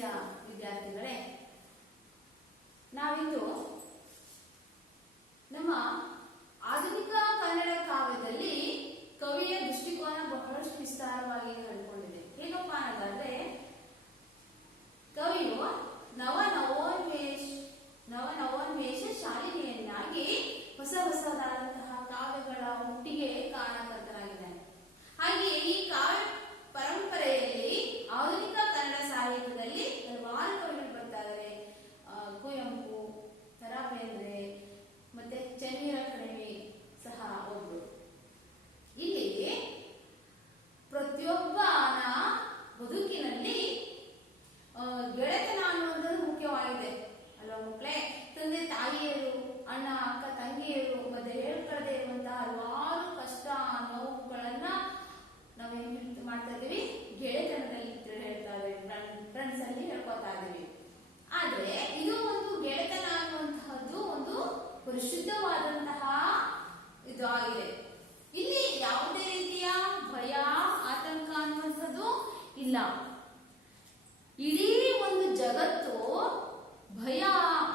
ಪ್ರೀತಿಯ ವಿದ್ಯಾರ್ಥಿಗಳೇ, ನಾವಿಂದು ನಮ್ಮ ಆಧುನಿಕ ಕನ್ನಡ ಕಾವ್ಯದಲ್ಲಿ ಕವಿಯ ದೃಷ್ಟಿಕೋನ ಬಹಳಷ್ಟು ವಿಸ್ತಾರವಾಗಿ ಹರಡಿಕೊಂಡಿದೆ. ಹೇಗಪ್ಪ ಅನ್ನೋದಾದ್ರೆ, ಕವಿಯು ನವನವೋನ್ಮೇಷ ಶಾಲಿನಿಯನ್ನಾಗಿ ಹೊಸದಾದಂತಹ ಕಾವ್ಯಗಳ ಹುಟ್ಟಿಗೆ ಕಾರಣಕರ್ತನಾಗಿದ್ದಾನೆ. ಹಾಗೆಯೇ ಈ ಕಾವ್ಯ ಪರಂಪರೆಯಲ್ಲಿ ಆಧುನಿಕ ಕನ್ನಡ ಸಾಹಿತ್ಯದಲ್ಲಿ ಹಲವಾರು ಕವಿಗಳು ಬರ್ತಾ ಇದ್ದಾರೆ. ಕುವೆಂಪು, ದ ರಾ ಬೇಂದ್ರೆ, ಮತ್ತೆ ಚೆನ್ನವೀರ ಕಣವಿ ಸಹ ಒಬ್ಬರು. ಇಲ್ಲಿ ಪ್ರತಿಯೊಬ್ಬನ ಬದುಕಿನಲ್ಲಿ ಗೆಳೆತನ ಅನ್ನುವಂಥದ್ದು ಮುಖ್ಯವಾಗಿದೆ ಅಲ್ವಾ ಮಕ್ಕಳೇ? ತಂದೆ ತಾಯಿಯರು, ಅಣ್ಣ ಅಕ್ಕ ತಂಗಿಯರು, ಮತ್ತೆ ಹೇಳ್ಕೊಳ್ಳದೆ ಇರುವಂತಹ ಹಲವಾರು ಕಷ್ಟ ನೋವುಗಳನ್ನ ನಾವೇನ್ ಮಾಡ್ತಾ ಇದೀವಿ, ಗೆಳೆತನದಲ್ಲಿ ಹೇಳ್ತಾ ಇದೀವಿ, ಫ್ರೆಂಡ್ಸ್ ಅಲ್ಲಿ ಹೇಳ್ಕೊತಾ ಇದೀವಿ. ಆದ್ರೆ ಇದು ಒಂದು ಗೆಳೆತನ ಅನ್ನುವಂತಹದ್ದು ಒಂದು ಪರಿಶುದ್ಧವಾದಂತಹ ಇದು ಆಗಿದೆ. ಇಲ್ಲಿ ಯಾವುದೇ ರೀತಿಯ ಭಯ, ಆತಂಕ ಅನ್ನುವಂಥದ್ದು ಇಲ್ಲ. ಇಡೀ ಒಂದು ಜಗತ್ತು ಭಯ,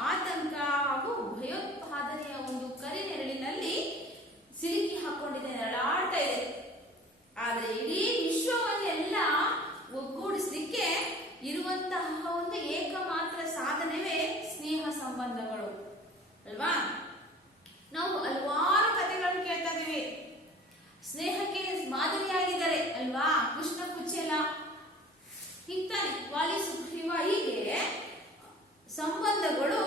ಆತಂಕ ಹಾಗೂ ಭಯೋತ್ಪಾದನೆಯ ಒಂದು ಕರಿನೆರಳಿನಲ್ಲಿ ಸಿಲುಕಿ ಹಾಕೊಂಡಿದೆ, ನರಳಾಡ್ತಾ ಇದೆ. ಆದ್ರೆ ಇಡೀ ವಿಶ್ವವನ್ನೆಲ್ಲ ಒಗ್ಗೂಡಿಸಲಿಕ್ಕೆ ಇರುವಂತಹ ಒಂದು ಏಕಮಾತ್ರ ಸಾಧನವೇ ಸ್ನೇಹ ಸಂಬಂಧಗಳು ಅಲ್ವಾ? ನಾವು ಹಲವಾರು ಕಥೆಗಳನ್ನು ಕೇಳ್ತಾ ಇದೀವಿ. ಸ್ನೇಹಕ್ಕೆ ಮಾದರಿಯಾಗಿದ್ದಾರೆ ಅಲ್ವಾ? ಕೃಷ್ಣ ಕುಚೇಲ, ಇಂತಾನೆ ವಾಲಿ ಸುಗ್ರೀವ, ಹೀಗೆ ಸಂಬಂಧಗಳು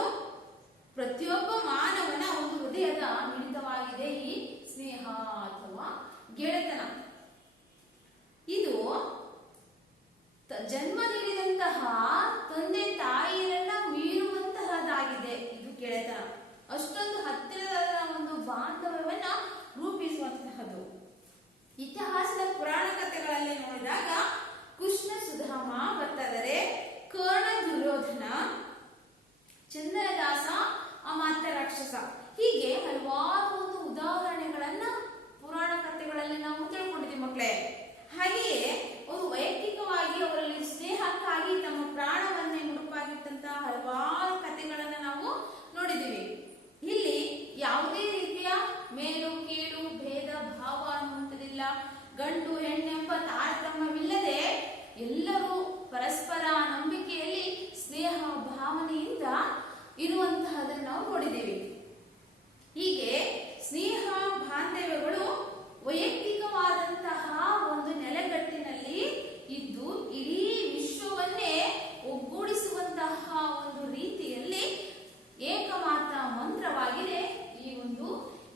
ಪ್ರತಿಯೊಬ್ಬ ಮಾನವನ ಒಂದು ಹೃದಯದ ಮಿಡಿತವಾಗಿದೆ ಈ ಸ್ನೇಹ ಅಥವಾ ಗೆಳೆತನ. ಇದು ಜನ್ಮ ನೀಡಿದಂತಹ ತಂದೆ ತಾಯಿಯರನ್ನ ಮೀರುವಂತಹದ್ದಾಗಿದೆ ಇದು ಗೆಳೆತನ. ಅಷ್ಟೊಂದು ಹತ್ತಿರದ ಒಂದು ಬಾಂಧವ್ಯವನ್ನ ರೂಪಿಸುವಂತಹದ್ದು. ಇತಿಹಾಸದ ಪುರಾಣ ಕಥೆಗಳಲ್ಲಿ ನೋಡಿದಾಗ ಕೃಷ್ಣ ಸುಧಾಮ ಬರ್ತಾ ಇದ್ದಾರೆ, ಕರ್ಣ ದುರ್ಯೋಧನ, ಚಂದ್ರದಾಸ, ಅಮಾತ್ಯ ರಾಕ್ಷಸ, ಹೀಗೆ ಹಲವಾರು ಒಂದು ಉದಾಹರಣೆಗಳನ್ನ ಪುರಾಣ ಕಥೆಗಳಲ್ಲಿ ನಾವು ತಿಳ್ಕೊಂಡಿದ್ದೀವಿ ಮಕ್ಕಳೇ. ಹಾಗೆಯೇ ಅವರು ವೈಯಕ್ತಿಕವಾಗಿ ಅವರಲ್ಲಿ ಸ್ನೇಹಕ್ಕಾಗಿ ತಮ್ಮ ಪ್ರಾಣವನ್ನೇ ಮುಡುಪಾಗಿಟ್ಟಂತಹ ಹಲವಾರು ಕಥೆಗಳನ್ನ ನಾವು ನೋಡಿದ್ದೀವಿ. ಇಲ್ಲಿ ಯಾವುದೇ ರೀತಿಯ ಮೇಲು ಕೀಳು, ಭೇದ ಭಾವ ಅನ್ನುವಂಥದ್ದಿಲ್ಲ. ಗಂಡು ಹೆಣ್ಣೆಂಬ ತಾರತಮ್ಯವಿಲ್ಲದೆ ಎಲ್ಲರೂ ಪರಸ್ಪರ ನಂಬಿಕೆಯಲ್ಲಿ ಸ್ನೇಹ ಭಾವನೆಯಿಂದ ಇರುವಂತಹದನ್ನು ನಾವು ನೋಡಿದ್ದೇವೆ. ಹೀಗೆ ಸ್ನೇಹ ಬಾಂಧವ್ಯಗಳು ವೈಯಕ್ತಿಕವಾದಂತಹ ಒಂದು ನೆಲೆಗಟ್ಟಿನಲ್ಲಿ ಇದ್ದು ಇಡೀ ವಿಶ್ವವನ್ನೇ ಒಗ್ಗೂಡಿಸುವಂತಹ ಒಂದು ರೀತಿಯಲ್ಲಿ ಏಕಮಾತ್ರ ಮಂತ್ರವಾಗಿದೆ ಈ ಒಂದು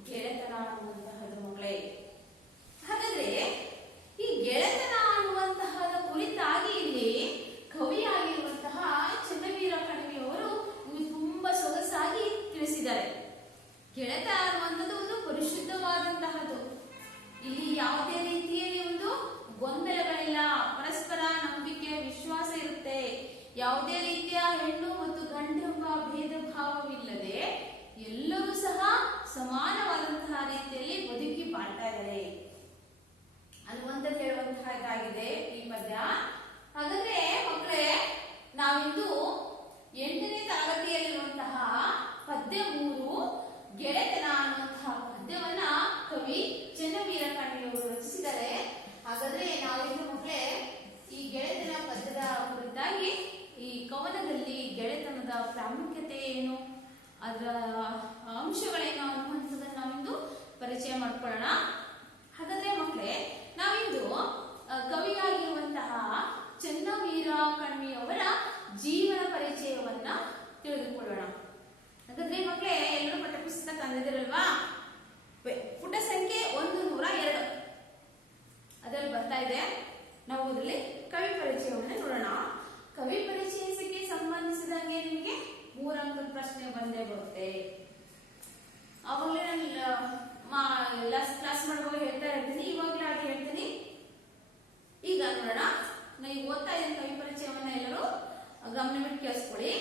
ಗೆಳೆತನ ಅನ್ನುವಂತಹದ್ದು ಮಕ್ಕಳೇ. ಹಾಗಾದ್ರೆ ಈ ಗೆಳೆತನ ಅನ್ನುವಂತಹದ ಕುರಿತಾಗಿ ಇಲ್ಲಿ ಕವಿಯಾಗಿರುವಂತಹ ಚೆನ್ನವೀರ ಕಣವಿಯವರು ತುಂಬಾ ಸೊಗಸಾಗಿ ತಿಳಿಸಿದ್ದಾರೆ. ಗೆಳೆತನ ಅನ್ನುವಂಥದ್ದು ಒಂದು ಪರಿಶುದ್ಧವಾದಂತಹದ್ದು. ಇಲ್ಲಿ ಯಾವುದೇ ರೀತಿಯಲ್ಲಿ ಒಂದು ಗೊಂದಲಗಳಿಲ್ಲ, ಪರಸ್ಪರ ನಂಬಿಕೆ, ವಿಶ್ವಾಸ ಇರುತ್ತೆ. ಯಾವುದೇ ರೀತಿಯ ಹೆಣ್ಣು ಮತ್ತು ಗಂಡೆಂಬ ಭೇದ ಭಾವವಿಲ್ಲದೆ ಎಲ್ಲರೂ ಸಹ ಸಮಾನವಾದಂತಹ ರೀತಿಯಲ್ಲಿ ಬದುಕಿ ಬಾಳ್ತಾ ಇದ್ದಾರೆ ಅನ್ನುವಂಥದ್ದು ಹೇಳುವಂತಹ ಇದಾಗಿದೆ ಈ ಪದ್ಯ. ಹಾಗಾದ್ರೆ ಮಕ್ಕಳೇ, ನಾವಿಂದು 8ನೇ ತರಗತಿಯಲ್ಲಿರುವಂತಹ ಪದ್ಯ 3 ಗೆಳೆತನ ಅನ್ನುವಂತಹ ಪದ್ಯವನ್ನ ಕವಿ ಚೆನ್ನವೀರ ಕಣವಿಯವರು ರಚಿಸಿದ್ದಾರೆ. ಹಾಗಾದ್ರೆ ನಾವಿಂದು ಮಕ್ಕಳೇ ಈ ಗೆಳೆತನ ಪದ್ಯದ ಕುರಿತಾಗಿ ಈ ಕವನದಲ್ಲಿ ಗೆಳೆತನದ ಪ್ರಾಮುಖ್ಯತೆ ಏನು, ಅದರ ಅಂಶಗಳೇನು ಅನ್ನುವಂಥದ್ದನ್ನು ನಾವಿಂದು ಪರಿಚಯ ಮಾಡ್ಕೊಳ್ಳೋಣ. ಹಾಗಾದ್ರೆ ಮಕ್ಕಳೇ, ನಾವಿಂದು ಕವಿಯಾಗಿರುವಂತಹ ಚೆನ್ನವೀರ ಕಣವಿಯವರ ಜೀವನ ಪರಿಚಯವನ್ನ ತಿಳಿದುಕೊಳ್ಳೋಣ. ಹಾಗಾದ್ರೆ ಮಕ್ಕಳೇ, ಎಲ್ಲರೂ ಪಠ್ಯಪುಸ್ತಕ ತಂದಿದ್ದೀರಲ್ವಾ? ಪುಟ ಸಂಖ್ಯೆ 102 ಅದರಲ್ಲಿ ಬರ್ತಾ ಇದೆ. ನಾವು ಅದರಲ್ಲಿ ಕವಿ ಪರಿಚಯವನ್ನು ನೋಡೋಣ. ಕವಿ ಪರಿಚಯಕ್ಕೆ ಸಂಬಂಧಿಸಿದಂಗೆ ನಿಮಗೆ 3 ಅಂಕದ ಪ್ರಶ್ನೆ ಬಂದೇ ಬರುತ್ತೆ. ಅವಾಗಲೇ ನಾನು ಕ್ಲಾಸ್ ಮಾಡುವಾಗ ಹೇಳ್ತಾ ಇರ್ತೀನಿ, ಇವಾಗಲೇ ಹಾಗೆ ಹೇಳ್ತೀನಿ. ಈಗ ನೋಡೋಣ, ನಾವು ಓದ್ತಾ ಇದ್ದೀನಿ ಕವಿ ಪರಿಚಯವನ್ನ ಎಲ್ಲರೂ ಗಮನವಿಟ್ಟು ಕೇಳಿಸ್ಕೊಳ್ಳಿ.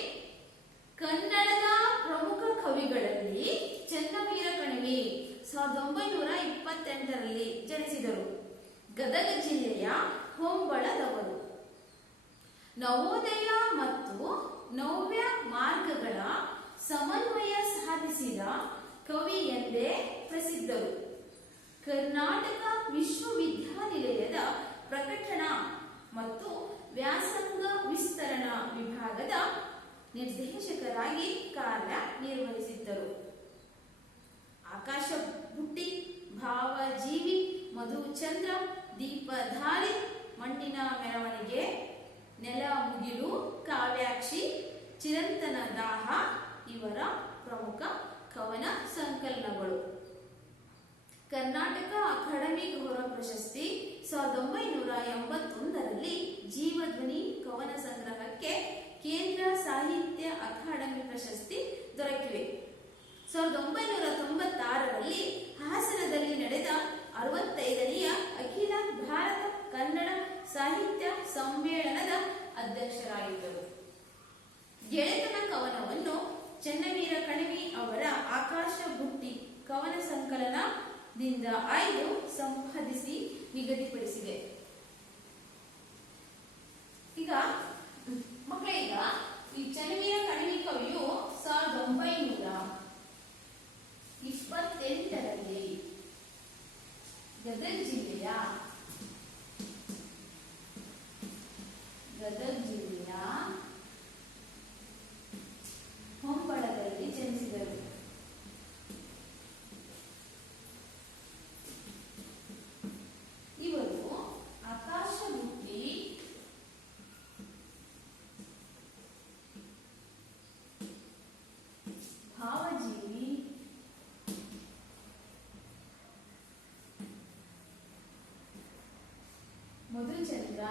ಕನ್ನಡದ ಪ್ರಮುಖ ಕವಿಗಳಲ್ಲಿ ಚೆನ್ನವೀರ ಕಣವಿ 1928ರಲ್ಲಿ ಜನಿಸಿದರು. ಗದಗ ಜಿಲ್ಲೆಯ ಹೊಂಬಳದವರು. ನವೋದಯ ಮತ್ತು ನವ್ಯ ಮಾರ್ಗಗಳ ಸಮನ್ವಯ ಸಾಧಿಸಿದ ಕವಿ ಎಂದೇ ಪ್ರಸಿದ್ಧರು. ಕರ್ನಾಟಕ ವಿಶ್ವವಿದ್ಯಾನಿಲಯದ ಪ್ರಕಟಣಾ ಮತ್ತು ವ್ಯಾಸಂಗ ವಿಸ್ತರಣಾ ವಿಭಾಗದ ನಿರ್ದೇಶಕರಾಗಿ ಕಾರ್ಯನಿರ್ವಹಿಸಿದ್ದರು. ಆಕಾಶ ಬುಟ್ಟಿ, ಭಾವಜೀವಿ, ಮಧುಚಂದ್ರ, ದೀಪಧಾರಿ, ಮಣ್ಣಿನ ಮೆರವಣಿಗೆ, ನೆಲ ಮುಗಿಲು, ಕಾವ್ಯಾಕ್ಷಿ, ಚಿರಂತನ ದಾಹ ಇವರ ಪ್ರಮುಖ ಕವನ ಸಂಕಲನಗಳು. ಕರ್ನಾಟಕ ಅಕಾಡೆಮಿ ಗೌರವ ಪ್ರಶಸ್ತಿ 1981ರಲ್ಲಿ ಜೀವಧ್ವನಿ ಕವನ ಸಂಗ್ರಹಕ್ಕೆ ಕೇಂದ್ರ ಸಾಹಿತ್ಯ ಅಕಾಡೆಮಿ ಪ್ರಶಸ್ತಿ ದೊರಕಿವೆ. 1996ರಲ್ಲಿ ಹಾಸನದಲ್ಲಿ ನಡೆದ 65ನೆಯ ಅಖಿಲ ಭಾರತ ಕನ್ನಡ ಸಾಹಿತ್ಯ ಸಮ್ಮೇಳನದ ಅಧ್ಯಕ್ಷರಾಗಿದ್ದರು. ಗೆಳೆತನ ಕವನವನ್ನು ಚೆನ್ನವೀರ ಕಣವಿ ಅವರ ಆಕಾಶ ಬುಟ್ಟಿ ಕವನ ಸಂಕಲನದಿಂದ ಆಯ್ದು ಸಂಪಾದಿಸಿ ನಿಗದಿಪಡಿಸಿದೆ. ಈಗ ಮಕ್ಕಳೇ, ಈಗ ಈ ಚೆನ್ನವೀರ ಕಣವಿ ಕವಿಯು 1928ರಲ್ಲಿ ಗದಗ ಜಿಲ್ಲೆಯ ಹೊಂಬಳದಲ್ಲಿ ಜನಿಸಿದರು. ಇವರು ಆಕಾಶ ಬುಟ್ಟಿ, ಭಾವಜೀವಿ, ಮಧುಚಂದ್ರ,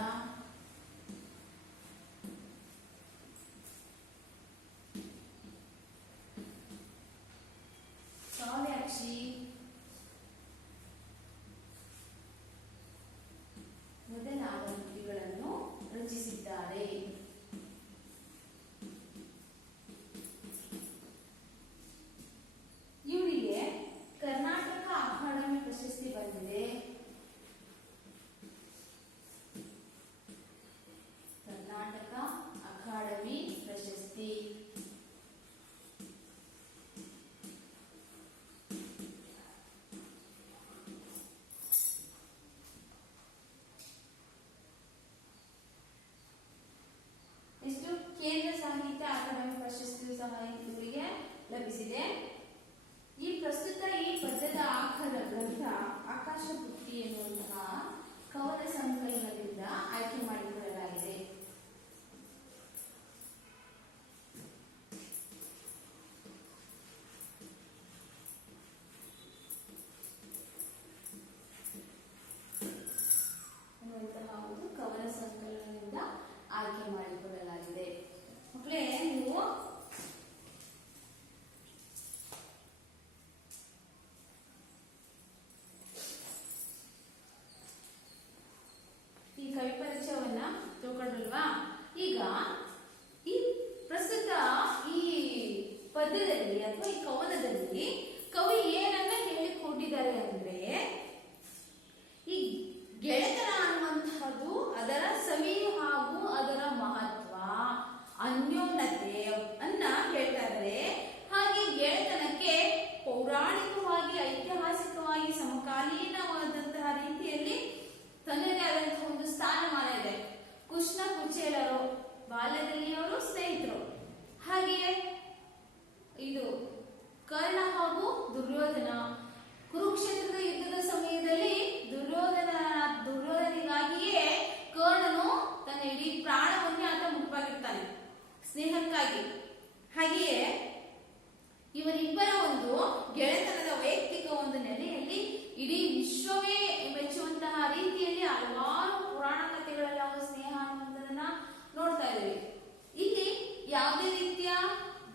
ಕಾವ್ಯಾಕ್ಷಿ ಮೊದಲಾದ ಕೃತಿಗಳನ್ನು ರಚಿಸಿದ್ದಾರೆ. ಇವರಿಗೆ ಕರ್ನಾಟಕ ಅಕಾಡೆಮಿ ಪ್ರಶಸ್ತಿ ಬಂದಿದೆ. ಕರ್ನಾಟಕ ಅಕಾಡೆಮಿ ಪ್ರಶಸ್ತಿ ಇಷ್ಟು ಕೇಂದ್ರ ಸಾಹಿತ್ಯ ಅಕಾಡೆಮಿ ಪ್ರಶಸ್ತಿಯು ಸಹ ಇವರಿಗೆ ಲಭಿಸಿದೆ. ಈ ಪ್ರಸ್ತುತ ಈ ಪದ್ಯದ ಆಖರ ಗ್ರಂಥ ಆಕಾಶ ಬುಟ್ಟಿ ಎನ್ನುವಂತಹ ಕವನ ಸಂಕಲನದಿಂದ ಆಯ್ಕೆ ಮಾಡಿಕೊಳ್ಳಲಾಗಿದೆ. ಎನ್ನುವಂತಹ ಒಂದು ಕವನ ಸಂಕಲನದಿಂದ ಆಯ್ಕೆ ಮಾಡಿಕೊಳ್ಳಲಾಗಿದೆ. ಮಕ್ಕಳೇ, ನೀವು ಈ ಕವಿ ಪರಿಚಯವನ್ನ ತಿಳ್ಕೊಂಡ್ರಲ್ವಾ? ಈಗ ಈ ಪ್ರಸ್ತುತ ಈ ಪದ್ಯದಲ್ಲಿ ಅಥವಾ ಈ ಕವನದಲ್ಲಿ ಕವಿ ಏನನ್ನ ಹೇಳಿಕೊಟ್ಟಿದ್ದಾರೆ ಅಂದ್ರೆ, ಈ ಗೆಳೆತನ ಅನ್ನುವಂತಹದ್ದು ಅದರ ಸವಿ ಹಾಗೂ ಅದರ ಮಹತ್ವ, ಅನ್ಯೋನ್ಯತೆ ಅನ್ನ ಹೇಳ್ತಾ ಇದ್ದಾರೆ. ಹಾಗೆ ಗೆಳೆತನಕ್ಕೆ ಪೌರಾಣಿಕವಾಗಿ, ಐತಿಹಾಸಿಕವಾಗಿ, ಸಮಕಾಲೀನವಾದಂತಹ ರೀತಿಯಲ್ಲಿ ತನ್ನದೇ ಆದಂತಹ ಒಂದು ಸ್ಥಾನಮಾನ ಇದೆ. ಕೃಷ್ಣ ಕುಚೇಲರು ಬಾಲ್ಯದಲ್ಲಿ ಅವರು ಸ್ನೇಹಿತರು. ಹಾಗೆಯೇ ಇದು ಕರ್ಣ ಹಾಗೂ ದುರ್ಯೋಧನ ಕುರುಕ್ಷೇತ್ರದ ಯುದ್ಧದ ಸಮಯದಲ್ಲಿ ದುರ್ಯೋಧನಿಗಾಗಿಯೇ ಕರ್ಣನು ತನ್ನ ಇಡೀ ಪ್ರಾಣವನ್ನೇ ಆತ ಮುಡುಪಾಗಿರ್ತಾನೆ ಸ್ನೇಹಕ್ಕಾಗಿ. ಹಾಗೆಯೇ ಇವರಿಬ್ಬರ ಒಂದು ಗೆಳೆತನದ ವೈಯಕ್ತಿಕ ಒಂದು ನೆಲೆಯಲ್ಲಿ ಇಡೀ ವಿಶ್ವವೇ ಮೆಚ್ಚುವಂತಹ ರೀತಿಯಲ್ಲಿ ಹಲವಾರು ಪುರಾಣ ಕಥೆಗಳಲ್ಲಿ ಅವರ ಸ್ನೇಹ ಅನ್ನುವಂಥದ್ದನ್ನ ನೋಡ್ತಾ ಇದ್ದೀವಿ. ಇಲ್ಲಿ ಯಾವುದೇ ರೀತಿಯ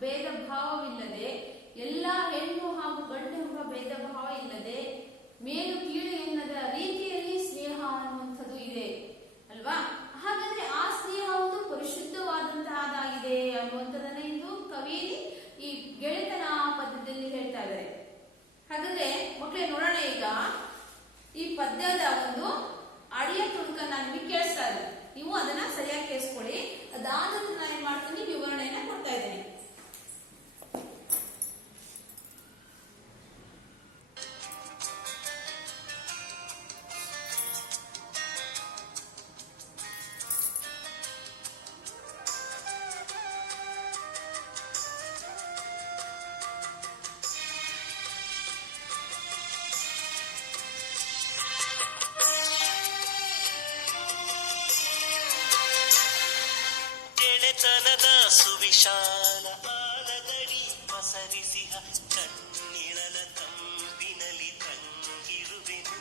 ಭೇದ ಭಾವವಿಲ್ಲದೆ, ಎಲ್ಲ ಹೆಣ್ಣು ಹಾಗೂ ಗಂಡು ಎಂಬ ಭೇದ ಭಾವ ಇಲ್ಲದೆ, ಮೇಲು ಕೀಳು ಎನ್ನದ ರೀತಿಯಲ್ಲಿ ಸ್ನೇಹ ಅನ್ನುವಂಥದ್ದು ಇದೆ ಅಲ್ವಾ? ಹಾಗಾದ್ರೆ ಆ ಸ್ನೇಹ ಒಂದು ಪರಿಶುದ್ಧವಾದಂತಹದಾಗಿದೆ ಅನ್ನುವಂಥದ್ದನ್ನ ಇಂದು ಕವಿಯಲ್ಲಿ ಈ ಗೆಳೆತನ ಪದ್ಯದಲ್ಲಿ ಹೇಳ್ತಾ ಇದ್ದಾರೆ. ಹಾಗಾದ್ರೆ ಮಕ್ಕಳೇ ನೋಡೋಣ, ಈಗ ಈ ಪದ್ಯದ ಒಂದು ಆಡಿಯೋ ತುಣುಕನ್ನ ನಿಮಗೆ ಕೇಳಿಸ್ತಾ ಇದೆ, ನೀವು ಅದನ್ನ ಸರಿಯಾಗಿ ಕೇಳಿಸ್ಕೊಳ್ಳಿ. ಸುವಿಶಾಲ ಆಲದಡಿ ಪಸರಿಸಿಹ ಕಣ್ಣಿಳಲ ತಂಪಿನಲಿ ತಂಗಿರುವೆನು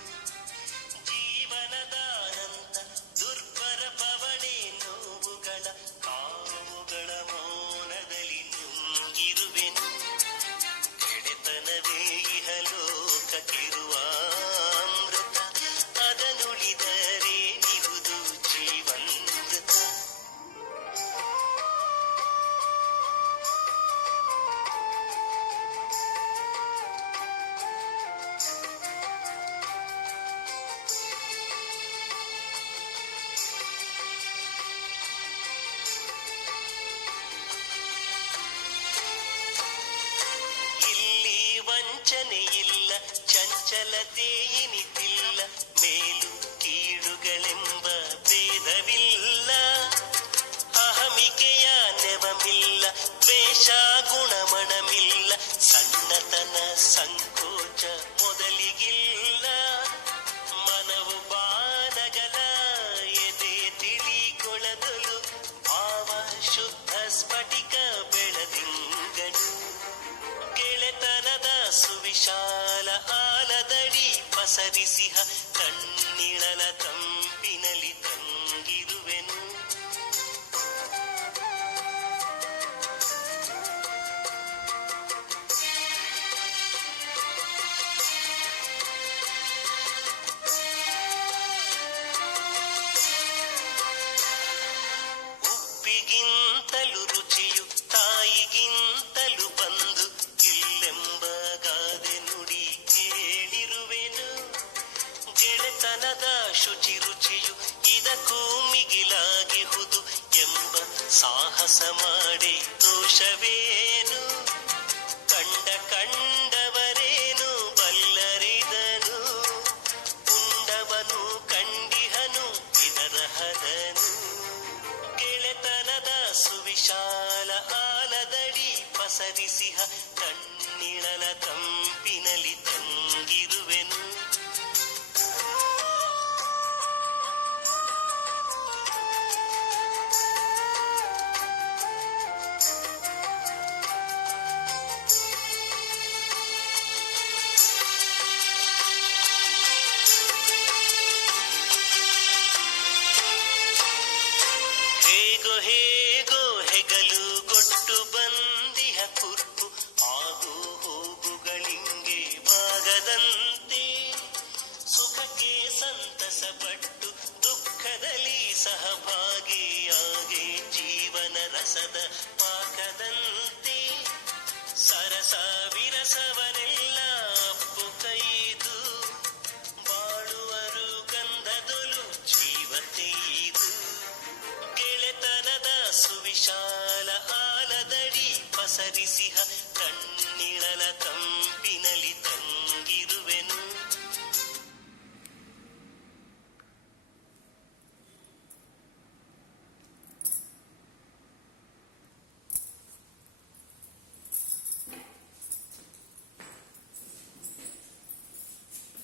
ಜೀವನದಾನಂತ ದುರ್ಬರ ಪವಣೆ ನೋವುಗಳ ಕಾವುಗಳ ಮೌನದಲ್ಲಿ ನುಂಗಿರುವೆನು ಗೆಳೆತನವೇ ಇಹಲೋಕಕ್ಕಿರುವ ಅಮೃತ ಅದನುಳಿದರೆ ನಿವುದು ಜೀವನೃತ ಇಲ್ಲಿ ವಂಚನೆಯಿಲ್ಲ ಚಂಚಲತೆ ಇನಿತಿಲ್ಲ ಮೇಲು ಕೀಳುಗಳೆಂಬ ಭೇದವಿಲ್ಲ ಅಹಮಿಕೆಯ ನೆವಮಿಲ್ಲ ದ್ವೇಷ ಗುಣಮಣಮಿಲ್ಲ ಸಣ್ಣತನ ಸಂಕೋಚ ಮೊದಲಿಗಿಲ್ಲ ಮನವು ಬಾನಗಲ ಎದೆ ತಿಳಿಗೊಳದಲು ಭಾವ ಶುದ್ಧ ಸ್ಫಟಿಕ ಬೆಳದಿಂಗಳು ಗೆಳೆತನದ ಸುವಿಶಾಲ ಆಲದಡಿ ಪಸರಿಸಿಹ ಕಣ್ಣಿಳಲ ತಂಪಿನಲಿ ತಂಗಿರುವೆನು ಉಪ್ಪಿಗಿಂತಲೂ ರುಚಿಯು ತಾಯಿಗಿಂತಲೂ ಬಂದು ಇಲ್ಲೆಂಬ ಗಾದೆ ನುಡಿ ಕೇಳಿರುವೆನು ಗೆಳೆತನದ ಶುಚಿ ರುಚಿಯು ಇದಕ್ಕೂ ಮಿಗಿಲಾಗಿಹುದು ಎಂಬ ಸಾಹಸ ಮಾಡಿ ದೋಷವೇನು ಕಂಡವರೇನು ಬಲ್ಲರಿದನು ಉಂಡವನು ಕಂಡಿಹನು ಇದರ ಹದನು ಗೆಳೆತನದ ಸುವಿಶಾಲ ಆಲದಡಿ ಪಸರಿಸಿಹ ಕಣ್ಣಿಳಲ ತಂಪಿನಲಿ ತಂಗಿರುವೆನು ಹೇಗೋ ಹೆಗಲು ಗೊಟ್ಟು ಬಂದಿಹ ಕುರ್ಪು ಆಗು ಹೋಗುಗಳಿಂಗೆ ಬಾಗದಂತೆ ಸುಖಕ್ಕೆ ಸಂತಸ ಪಟ್ಟು ದುಃಖದಲ್ಲಿ ಸಹಭಾಗಿಯಾಗಿ ಜೀವನ ರಸದ ಪಾಕದಂತೆ ಸರಸ ವಿರಸವನೆಲ್ಲ ಅಪ್ಪು ಕೈದು ಬಾಳುವರು ಗಂಧದೊಲು ಜೀವತೆಯಿದು ಗೆಳೆತನದ ಸುವಿಶಾಲ ಆಲದಡಿ ಪಸರಿಸಿಹ ಕಣ್ಣಿಳಲ ತಂಪಿನಲಿ ತಂಗಿರುವೆನು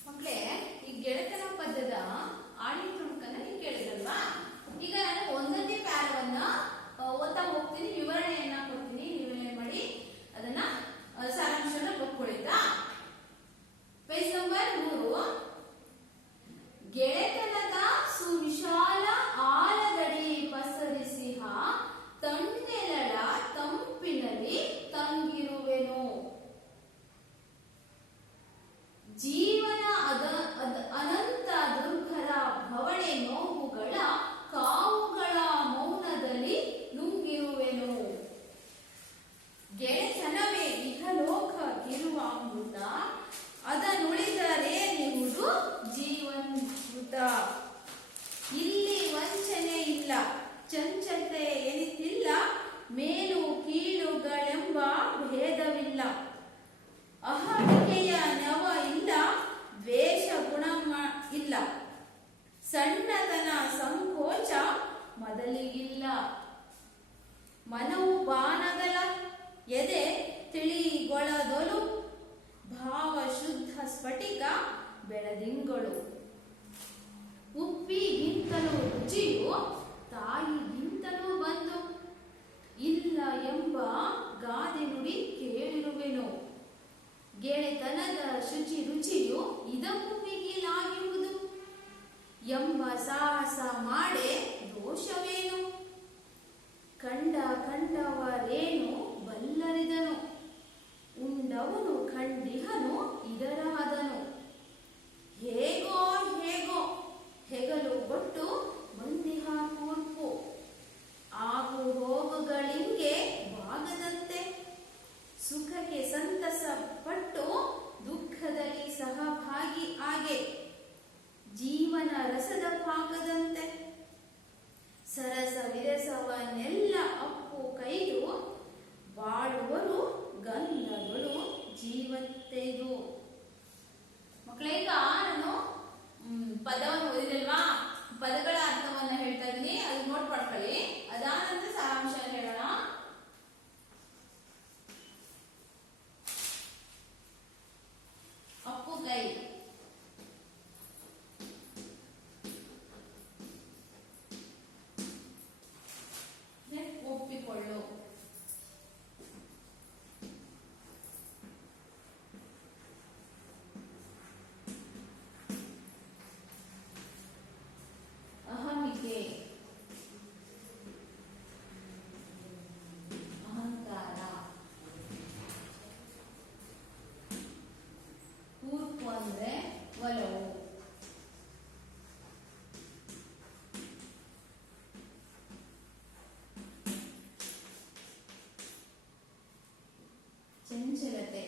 ಮಕ್ಕಳೇ, ಈ ಗೆಳೆತನ ಪದ್ಯದ ಆಡಿನ ತುಣುಕನ್ನ ನೀವು ಕೇಳಿದ್ರಲ್ವಾ? ಈಗ ನಾನು ಒಂದೊಂದೇ ಪ್ಯಾರವನ್ನ ಓದ್ತಾ ಹೋಗ್ತೀನಿ, ವಿವರಣೆಯನ್ನ ಕೊಡ್ತೀನಿ. ನೀವೇನ್ ಮಾಡಿ ಅದನ್ನ ಸಾರಾಂಶನ ಬರ್ಕೊಳ್ಳಿತಾ? Page number 3. ಗೆಳೆತನದ ಸುವಿಶಾಲ ಆಲದಡಿ ಪಸರಿಸಿಹ ತಣ್ಣೆಲಳ ತಂಪಿನಲ್ಲಿ ತಂಗಿರುವೆನು. ಜೀವನ ಅನಂತ ದುರ್ಭರ ಭವಣೆ ನೋವುಗಳ ಕಾವುಗಳ ಮೌನದಲ್ಲಿ ನುಂಗಿರುವೆನು. ಗೆಳೆತನವೇ ಇಹಲೋಕ ಇರುವ ಅಮೃತ ಅದನುಳಿದರೆ ನಿವುದು ಜೀವನೃತ. ಇಲ್ಲಿ ವಂಚನೆ ಇಲ್ಲ, ಚಂಚಲತೆ ಎನಿತಿಲ್ಲ, ಮೇಲು ಕೀಳುಗಳೆಂಬ ಭೇದವಿಲ್ಲ. ಅಹಮಿಕೆಯ ನೆವ ಇಲ್ಲ, ದ್ವೇಷ ಗುಣ ಇಲ್ಲ, ಸಣ್ಣತನ ಸಂಕೋಚ ಮೊದಲಿಗಿಲ್ಲ. ಮನವು ಬಾನಗಲ ಎದೆ ತಿಳಿಗೊಳದೊಲು ಭಾವ ಶುದ್ಧ ಸ್ಫಟಿಕ ಬೆಳದಿಂಗಳು. ಉಪ್ಪಿಗಿಂತಲೂ ರುಚಿಯು ತಾಯಿಗಿಂತಲೂ ಬಂದು ಇಲ್ಲ ಗೆಳೆತನದ ಶುಚಿ ರುಚಿಯು ಇದಕ್ಕೂ ಮಿಗಿಲಾಗಿರುವುದು ಎಂಬ ಸಾಹಸ ಮಾಡೇ ದೋಷವೇನು ಕಂಡವರೇನು ಬಲ್ಲರಿದನು ಉಂಡವನು ಕಂಡಿಹನು ಇದರಾದನು ಹೇಗೋ ಹೆಗಲು ಕೊಟ್ಟು ಬಂದಿಹ ಕೂರ್ಪು ಆಗು ಹೋಗುಗಳಿಂಗೆ ಬಾಗದಂತೆ ಸುಖಕ್ಕೆ ಸಂತಸ ಪಟ್ಟು ದುಃಖದಲ್ಲಿ ಸಹಭಾಗಿ ಆಗೆ ಜೀವನ ರಸದ ಪಾಕದಂತೆ ಸರಸ ವಿರಸವನ್ನೆಲ್ಲ ಅಪ್ಪು ಕೈದು ಬಾಳುವರು ಗಂಧಗಳು ಜೀವತ್ತೆದು. ಮಕ್ಕಳೀಗ ನಾನು ಪದವನ್ನು ಓದಿದಲ್ವಾ, ಪದಗಳ ಅರ್ಥವನ್ನ ಹೇಳ್ತಾ ಇದ್ದೀನಿ, ಅದು ನೋಟ್ ಮಾಡ್ಕೊಳ್ಳಿ. ಅದಾನಂತರ ಸಾರಾಂಶ ಹೇಳೋಣ. ಅಪ್ಪು ಕೈ, ಒಪ್ಪಿಕೊಳ್ಳು, ಅಹಮಿಕೆ, ಅಹಂಕಾರ, ಕೂರ್ಪು ಅಂದ್ರೆ ಒಲವು, ಚಂಚಲತೆ,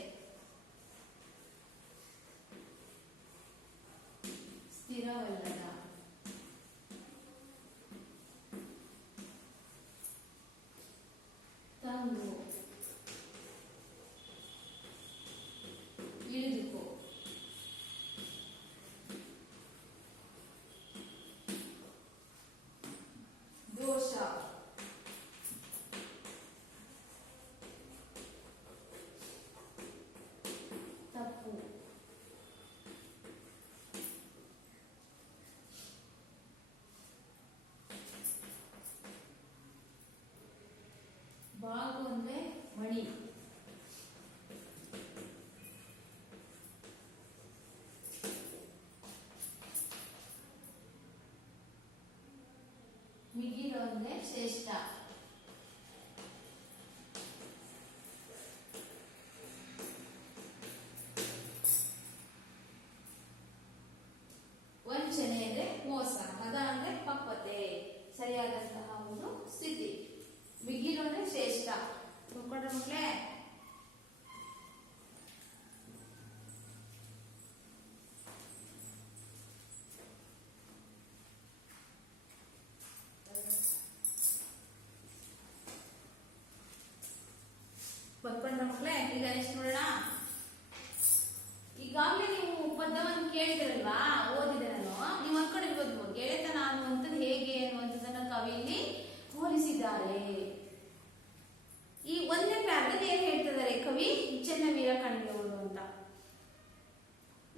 ಸ್ಥಿರವಲ್ಲದ, ತಂಗು, ಇಳಿದುಕೋ, ದೋಷ, ತಪ್ಪು, ಬಾಗು ಅಂದ್ರೆ ಮಣಿ, ಮಿಗಿಲು ಅಂದ್ರೆ ಶ್ರೇಷ್ಠ, ವಂಚನೆ ಅಂದ್ರೆ ಮೋಸ, ಹದ ಅಂದ್ರೆ ಪಕ್ವತೆ, ಸರಿಯಾದಂತಹ ಒಂದು ಸ್ಥಿತಿ. ಮಿಗಿಲು ಅಂದ್ರೆ ಶ್ರೇಷ್ಠ. ನೋಡ್ಕೊಂಡ್ರೆ ಮಕ್ಕಳೇ, ಬರ್ಕೊಂಡ್ರೆ ಮಕ್ಕಳೇ, ಈಗ ನೆಕ್ಸ್ಟ್ ನೋಡೋಣ. ಈಗಾಗಲೇ ನೀವು ಪದ್ಯವನ್ನು ಕೇಳಿದ್ರಲ್ವಾ, ಓದಿದೆ ನಾನು. ನೀವು ಅನ್ಕೊಂಡಿರ್ಬೋದು ಗೆಳೆತನ ಅನ್ನುವಂಥದ್ದು ಹೇಗೆ ಅನ್ನುವಂಥದ್ದನ್ನ ಕವಿಯಲ್ಲಿ ಹೋಲಿಸಿದ್ದಾರೆ. ಈ ಒಂದನೇ ಪ್ಯಾರಲ್ಲಿ ಏನ್ ಹೇಳ್ತಿದ್ದಾರೆ ಕವಿ, ಚೆನ್ನವೀರ ಕಣ್ಣೂರು ಅಂತ.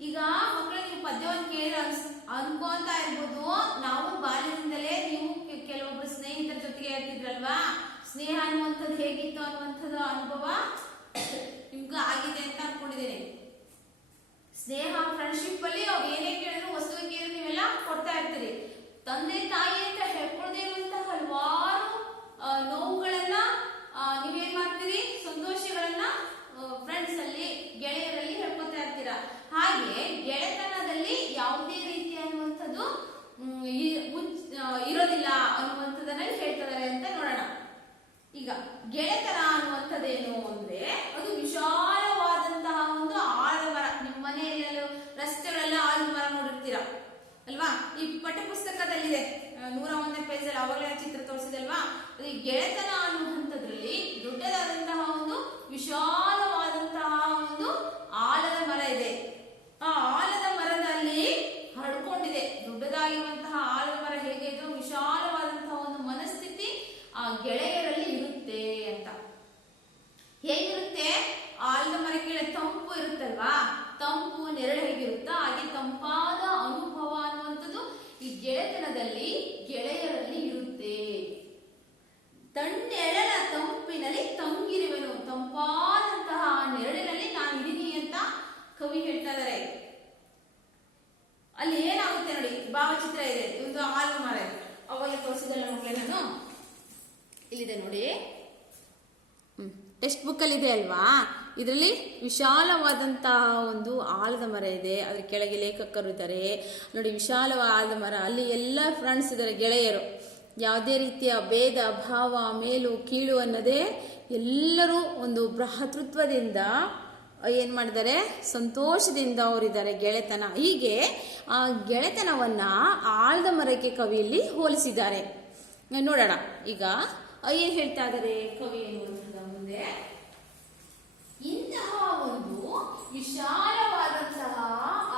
ಈಗ ಮಕ್ಕಳು ನೀವು ಪದ್ಯವನ್ನು ಕೇಳಿ ಅನ್ಕೊಂತ ಇರ್ಬೋದು, ನಾವು ಬಾಲ್ಯದಿಂದಲೇ ನೀವು ಕೆಲವೊಬ್ರು ಸ್ನೇಹಿತರ ಜೊತೆಗೆ ಇರ್ತಿದ್ರಲ್ವಾ, ಸ್ನೇಹ ಅನ್ನುವಂಥದ್ದು ಹೇಗಿತ್ತು ಅನ್ನುವಂಥದ್ದು ಅನುಭವ ನಿಮ್ಗೆ ಆಗಿದೆ ಅಂತ ಅನ್ಕೊಂಡಿದ್ದೇನೆ. ಸ್ನೇಹ ಫ್ರೆಂಡ್ಶಿಪ್ ಅಲ್ಲಿ ಅವ್ರು ಏನೇ ಕೇಳಿದ್ರು ವಸ್ತು ಕೇಳಿದ್ರು ನೀವೆಲ್ಲ ಕೊಡ್ತಾ ಇರ್ತೀರಿ. ತಂದೆ ತಾಯಿ ಅಂತ ಹೇಳ್ಕೊಳ್ದೇ ಇರುವಂತಹ ಹಲವಾರು ನೋವುಗಳನ್ನ ನೀವೇನ್ ಮಾಡ್ತೀರಿ, ಸಂತೋಷಗಳನ್ನ ಫ್ರೆಂಡ್ಸ್ ಅಲ್ಲಿ ಗೆಳೆಯರಲ್ಲಿ ಹೇಳ್ಕೊತಾ ಇರ್ತೀರಾ. ಹಾಗೆ ಗೆಳೆತನದಲ್ಲಿ ಯಾವುದೇ ರೀತಿ ಅನ್ನುವಂಥದ್ದು ಇರೋದಿಲ್ಲ ಅನ್ನುವಂಥದ್ದನ್ನ ಹೇಳ್ತಿದ್ದಾರೆ ಅಂತ ನೋಡೋಣ. ಈಗ ಗೆಳೆತನ ಅನ್ನುವಂಥದ್ದೇನು ಅಂದ್ರೆ ಅದು ವಿಶಾಲವಾದಂತಹ ಒಂದು ಆಲದ ಮರ. ನಿಮ್ಮ ಮನೆಯಲ್ಲೆಲ್ಲ ರಸ್ತೆಗಳೆಲ್ಲ ಆಲದ ಮರ ನೋಡಿರ್ತೀರಾ ಅಲ್ವಾ, ಈ ಪಠ್ಯಪುಸ್ತಕದಲ್ಲಿದೆ 101ನೇ ಪೇಜಲ್ಲಿ ಅವಾಗಲೇ ಚಿತ್ರ ತೋರಿಸಿದಲ್ವಾ. ಈ ಗೆಳೆತನ ಅನ್ನುವಂಥದ್ರಲ್ಲಿ ದೊಡ್ಡದಾದಂತಹ ಒಂದು ವಿಶಾಲವಾದಂತಹ ಒಂದು ಆಲದ ಮರ ಇದೆ. ಆ ಆಲದ ಮರದಲ್ಲಿ ಹರಡ್ಕೊಂಡಿದೆ ದೊಡ್ಡದಾಗಿರುವಂತಹ ಆಲದ ಮರ. ಹೇಗೆ ಇದು ವಿಶಾಲವಾದಂತಹ ಒಂದು ಮನಸ್ಥಿತಿ ಆ ಗೆಳೆಯರಲ್ಲಿ ಇರುತ್ತೆ ಅಂತ. ಹೇಗಿರುತ್ತೆ, ಆಲದ ಮರ ಕೆಳಗೆ ತಂಪು ಇರುತ್ತಲ್ವಾ, ತಂಪು ನೆರಳು ಹೇಗಿರುತ್ತೋ ಹಾಗೆ ತಂಪಾದ ಅನುಭವ ಅನ್ನುವಂಥದ್ದು ಈ ಗೆಳೆತನದಲ್ಲಿ ಗೆಳೆಯರಲ್ಲಿ ಇರುತ್ತೆ. ತಣ್ಣೆರಳ ತಂಪಿನಲ್ಲಿ ತಂಗಿರುವೆನು, ತಂಪಾದಂತಹ ನೆರಳಿನಲ್ಲಿ ನಾನು ಇದೀನಿ ಅಂತ ಏನಾಗುತ್ತೆ ನೋಡಿ, ಭಾವಚಿತ್ರ ಇದೆ, ಒಂದು ಆಲದ ಮರ ಇದೆ. ಅವಾಗ ತೋರಿಸಿದಲ್ಲ ಮಕ್ಕಳೇ ನಾನು, ಇಲ್ಲಿದೆ ನೋಡಿ, ಟೆಕ್ಸ್ಟ್ ಬುಕ್ ಅಲ್ಲಿ ಇದೆ ಅಲ್ವಾ, ಇದರಲ್ಲಿ ವಿಶಾಲವಾದಂತಹ ಒಂದು ಆಲದ ಮರ ಇದೆ. ಅದ್ರ ಕೆಳಗೆ ಲೇಖಕರು ಇದ್ದಾರೆ ನೋಡಿ, ವಿಶಾಲವಾದ ಆಲದ ಮರ, ಅಲ್ಲಿ ಎಲ್ಲ ಫ್ರೆಂಡ್ಸ್ ಇದ್ದಾರೆ, ಗೆಳೆಯರು. ಯಾವುದೇ ರೀತಿಯ ಭೇದ ಭಾವ ಮೇಲು ಕೀಳು ಅನ್ನದೇ ಎಲ್ಲರೂ ಒಂದು ಭ್ರಾತೃತ್ವದಿಂದ ಏನ್ ಮಾಡಿದ್ದಾರೆ, ಸಂತೋಷದಿಂದ ಅವರಿದ್ದಾರೆ, ಗೆಳೆತನ. ಹೀಗೆ ಆ ಗೆಳೆತನವನ್ನ ಆಲದ ಮರಕ್ಕೆ ಕವಿಯಲ್ಲಿ ಹೋಲಿಸಿದ್ದಾರೆ. ನೋಡೋಣ ಈಗ ಏನ್ ಹೇಳ್ತಾ ಇದ್ದಾರೆ ಕವಿ ಎನ್ನುವಂಥದ್ದು ಮುಂದೆ. ಇಂತಹ ಒಂದು ವಿಶಾಲವಾದಂತಹ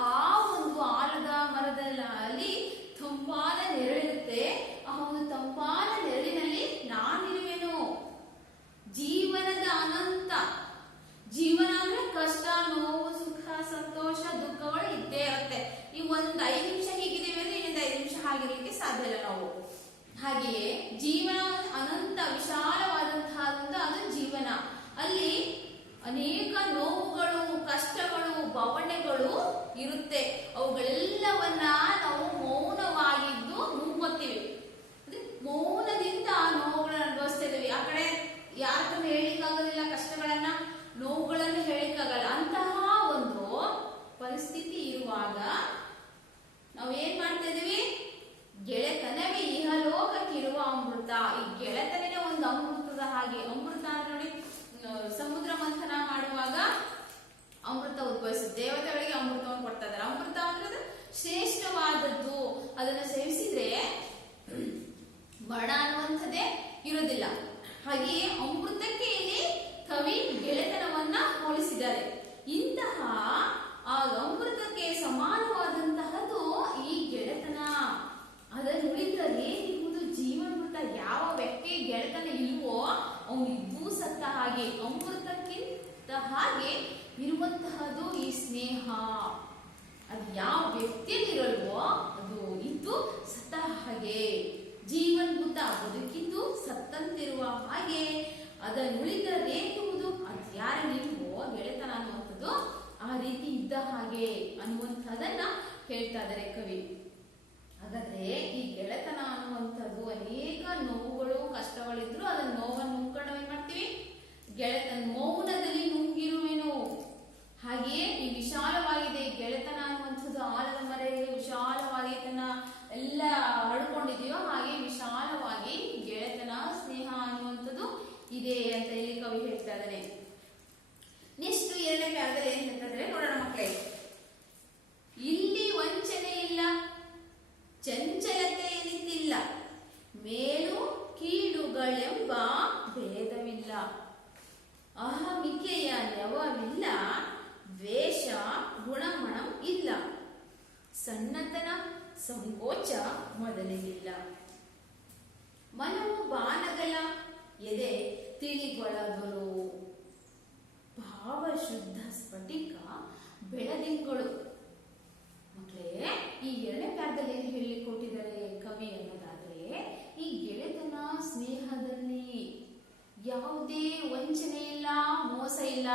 ಆ ಒಂದು ಆಲದ ಮರದಲ್ಲಿ ತಂಪಾದ ನೆರಳಿರುತ್ತೆ. ಆ ಒಂದು ತಂಪಾದ ನೆರಳಿನಲ್ಲಿ ನಾನಿರುವೆನು. ಜೀವನದ ಅನಂತ, ಜೀವನ ಅಂದ್ರೆ ಕಷ್ಟ, ನೋವು, ಸುಖ, ಸಂತೋಷ, ದುಃಖಗಳು ಇದ್ದೇ ಇರುತ್ತೆ. ಈ ಒಂದ್ 5 ನಿಮಿಷ ಹೀಗಿದ್ದೀವಿ ಅಂದ್ರೆ ಇನ್ನೊಂದು 5 ನಿಮಿಷ ಹಾಗಿರ್ಲಿಕ್ಕೆ ಸಾಧ್ಯ ಇಲ್ಲ ನಾವು. ಹಾಗೆಯೇ ಜೀವನ ಅನಂತ ವಿಶಾಲವಾದಂತಹ ಅದು ಜೀವನ. ಅಲ್ಲಿ ಅನೇಕ ನೋವುಗಳು, ಕಷ್ಟಗಳು, ಭಾವನೆಗಳು ಇರುತ್ತೆ. ಅವುಗಳೆಲ್ಲವನ್ನ ನಾವು ಮೌನವಾಗಿದ್ದು ನುಂಗ್ಕೊತೀವಿ. ಮೌನದಿಂದ ನೋವುಗಳನ್ನ ಅನುಭವಿಸ್ತಾ ಇದೀವಿ. ಆ ಕಡೆ ಯಾರ ಹತ್ರ ಹೇಳಿಕ್ಕಾಗೋದಿಲ್ಲ, ಕಷ್ಟಗಳನ್ನ ನೋವುಗಳನ್ನು ಹೇಳಿಕ್ಕಾಗಲ್ಲ. ಅಂತಹ ಒಂದು ಪರಿಸ್ಥಿತಿ ಇರುವಾಗ ನಾವು ಏನ್ ಮಾಡ್ತಾ ಇದೀವಿ, ಗೆಳೆತನವೇ ಇಹಲೋಕಕ್ಕಿರುವ ಅಮೃತ. ಈ ಗೆಳೆತನೇ ಒಂದು ಅಮೃತದ ಹಾಗೆ. ಅಮೃತ ಅಂದ್ರೆ ನೋಡಿ, ಸಮುದ್ರ ಮಂಥನ ಮಾಡುವಾಗ ಅಮೃತ ಉದ್ಭವಿಸುತ್ತೆ. ದೇವತೆಗಳಿಗೆ ಅಮೃತವನ್ನು ಕೊಡ್ತಾ ಇದ್ದಾರೆ. ಅಮೃತ ಅಂದ್ರೆ ಶ್ರೇಷ್ಠವಾದದ್ದು. ಅದನ್ನ ಸೇವಿಸಿದ್ರೆ ಮರಣ ಅನ್ನುವಂಥದ್ದೇ ಇರೋದಿಲ್ಲ. ಹಾಗೆಯೇ ಅಮೃತಕ್ಕೆ ಇಲ್ಲಿ ಕವಿ ಗೆಳೆತನವನ್ನ ಹೋಲಿಸಿದ್ದಾರೆ. ಇಂತಹ ಆ ಅಮೃತಕ್ಕೆ ಸಮಾನವಾದಂತಹದ್ದು ಈ ಗೆಳೆತನ. ಅದನ್ನು ಉಳಿದರೆ ಇರುವುದು ಜೀವನಮೃತ. ಯಾವ ವ್ಯಕ್ತಿ ಗೆಳೆತನ ಇಲ್ವೋ ಅವನು ಇದ್ದೂ ಸತ್ತ ಹಾಗೆ. ಅಮೃತಕ್ಕಿಂತ ಹಾಗೆ ಇರುವಂತಹದ್ದು ಈ ಸ್ನೇಹ. ಅದು ಯಾವ ವ್ಯಕ್ತಿಯಲ್ಲಿರಲ್ವೋ ಅದು ಇದ್ದು ಸತ್ತ ಹಾಗೆ. ಜೀವನ್ಮೃತ, ಬದುಕಿದ್ದು ಸತ್ತಂತಿರುವ ಹಾಗೆ. ಅದನ್ನುಳಿದರೇನುವುದು ಅದು ಯಾರಲ್ಲಿಲ್ವೋ ಗೆಳೆತನ ಅನ್ನುವಂಥದ್ದು ಆ ರೀತಿ ಇದ್ದ ಹಾಗೆ ಅನ್ನುವಂಥದ್ದನ್ನ ಹೇಳ್ತಾ ಇದ್ದಾರೆ ಕವಿ. ಹಾಗಾದ್ರೆ ಈ ಗೆಳೆತನ ಅನ್ನುವಂಥದ್ದು ಅನೇಕ ನೋವುಗಳು, ಕಷ್ಟಗಳಿದ್ರು ಅದನ್ನ ನೋವನ್ನು ನುಂಗ್ಕೊಂಡು ಏನ್ ಮಾಡ್ತೀವಿ, ಗೆಳೆತನ ಮೌನದಲ್ಲಿ ನುಂಗಿರುವೆನು. ಹಾಗೆಯೇ ಈ ವಿಶಾಲವಾಗಿದೆ ಗೆಳೆತನ ಅನ್ನುವಂಥದ್ದು. ಆಲದ ಮರ ವಿಶಾಲವಾಗಿ ತನ್ನ ಎಲ್ಲ ಹರಡ್ಕೊಂಡಿದೆಯೋ ಹಾಗೆ ವಿಶಾಲವಾಗಿ ಗೆಳೆತನ, ಸ್ನೇಹ ಅನ್ನುವಂಥದ್ದು ಇದೆ ಅಂತ ಇಲ್ಲಿ ಕವಿ ಹೇಳ್ತಾ ಇದ್ದಾನೆ. ನೆಕ್ಸ್ಟ್ 2ನೇ ಪ್ಯಾರದಲ್ಲಿ ಏನ್ ಹೇಳ್ತಾರೆ ನೋಡೋಣ ಮಕ್ಕಳೇ. ಇಲ್ಲಿ ವಂಚನೆ ಇಲ್ಲ, ಚಂಚಲತೆ ನಿಂತಿಲ್ಲ, ಮೇಲು ಕೀಳುಗಳೆಂಬ ಭೇದವಿಲ್ಲ, ಅಹಮಿಕೆಯ ನೆವವಿಲ್ಲ, ದ್ವೇಷ ಗುಣಮಣಂ ಇಲ್ಲ, ಸಣ್ಣತನ ಸಂಕೋಚ ಮೊದಲಿಗಿಲ್ಲ, ಮನವು ಬಾನಗಲ ಎದೆ ತಿಳಿಗೊಳಗಳು, ಭಾವ ಶುದ್ಧ ಸ್ಫಟಿಕ ಬೆಳದಿಂಗಳು. ಮಕ್ಕಳೇ, ಈ 2ನೇ ಪ್ಯಾರದಲ್ಲಿ ಏನು ಹೇಳಿ ಕೊಟ್ಟಿದ್ದಾರೆ ಕವಿ ಅನ್ನೋದಾದ್ರೆ, ಈ ಗೆಳೆತನ ಸ್ನೇಹದಲ್ಲಿ ಯಾವುದೇ ವಂಚನೆ ಇಲ್ಲ, ಮೋಸ ಇಲ್ಲ.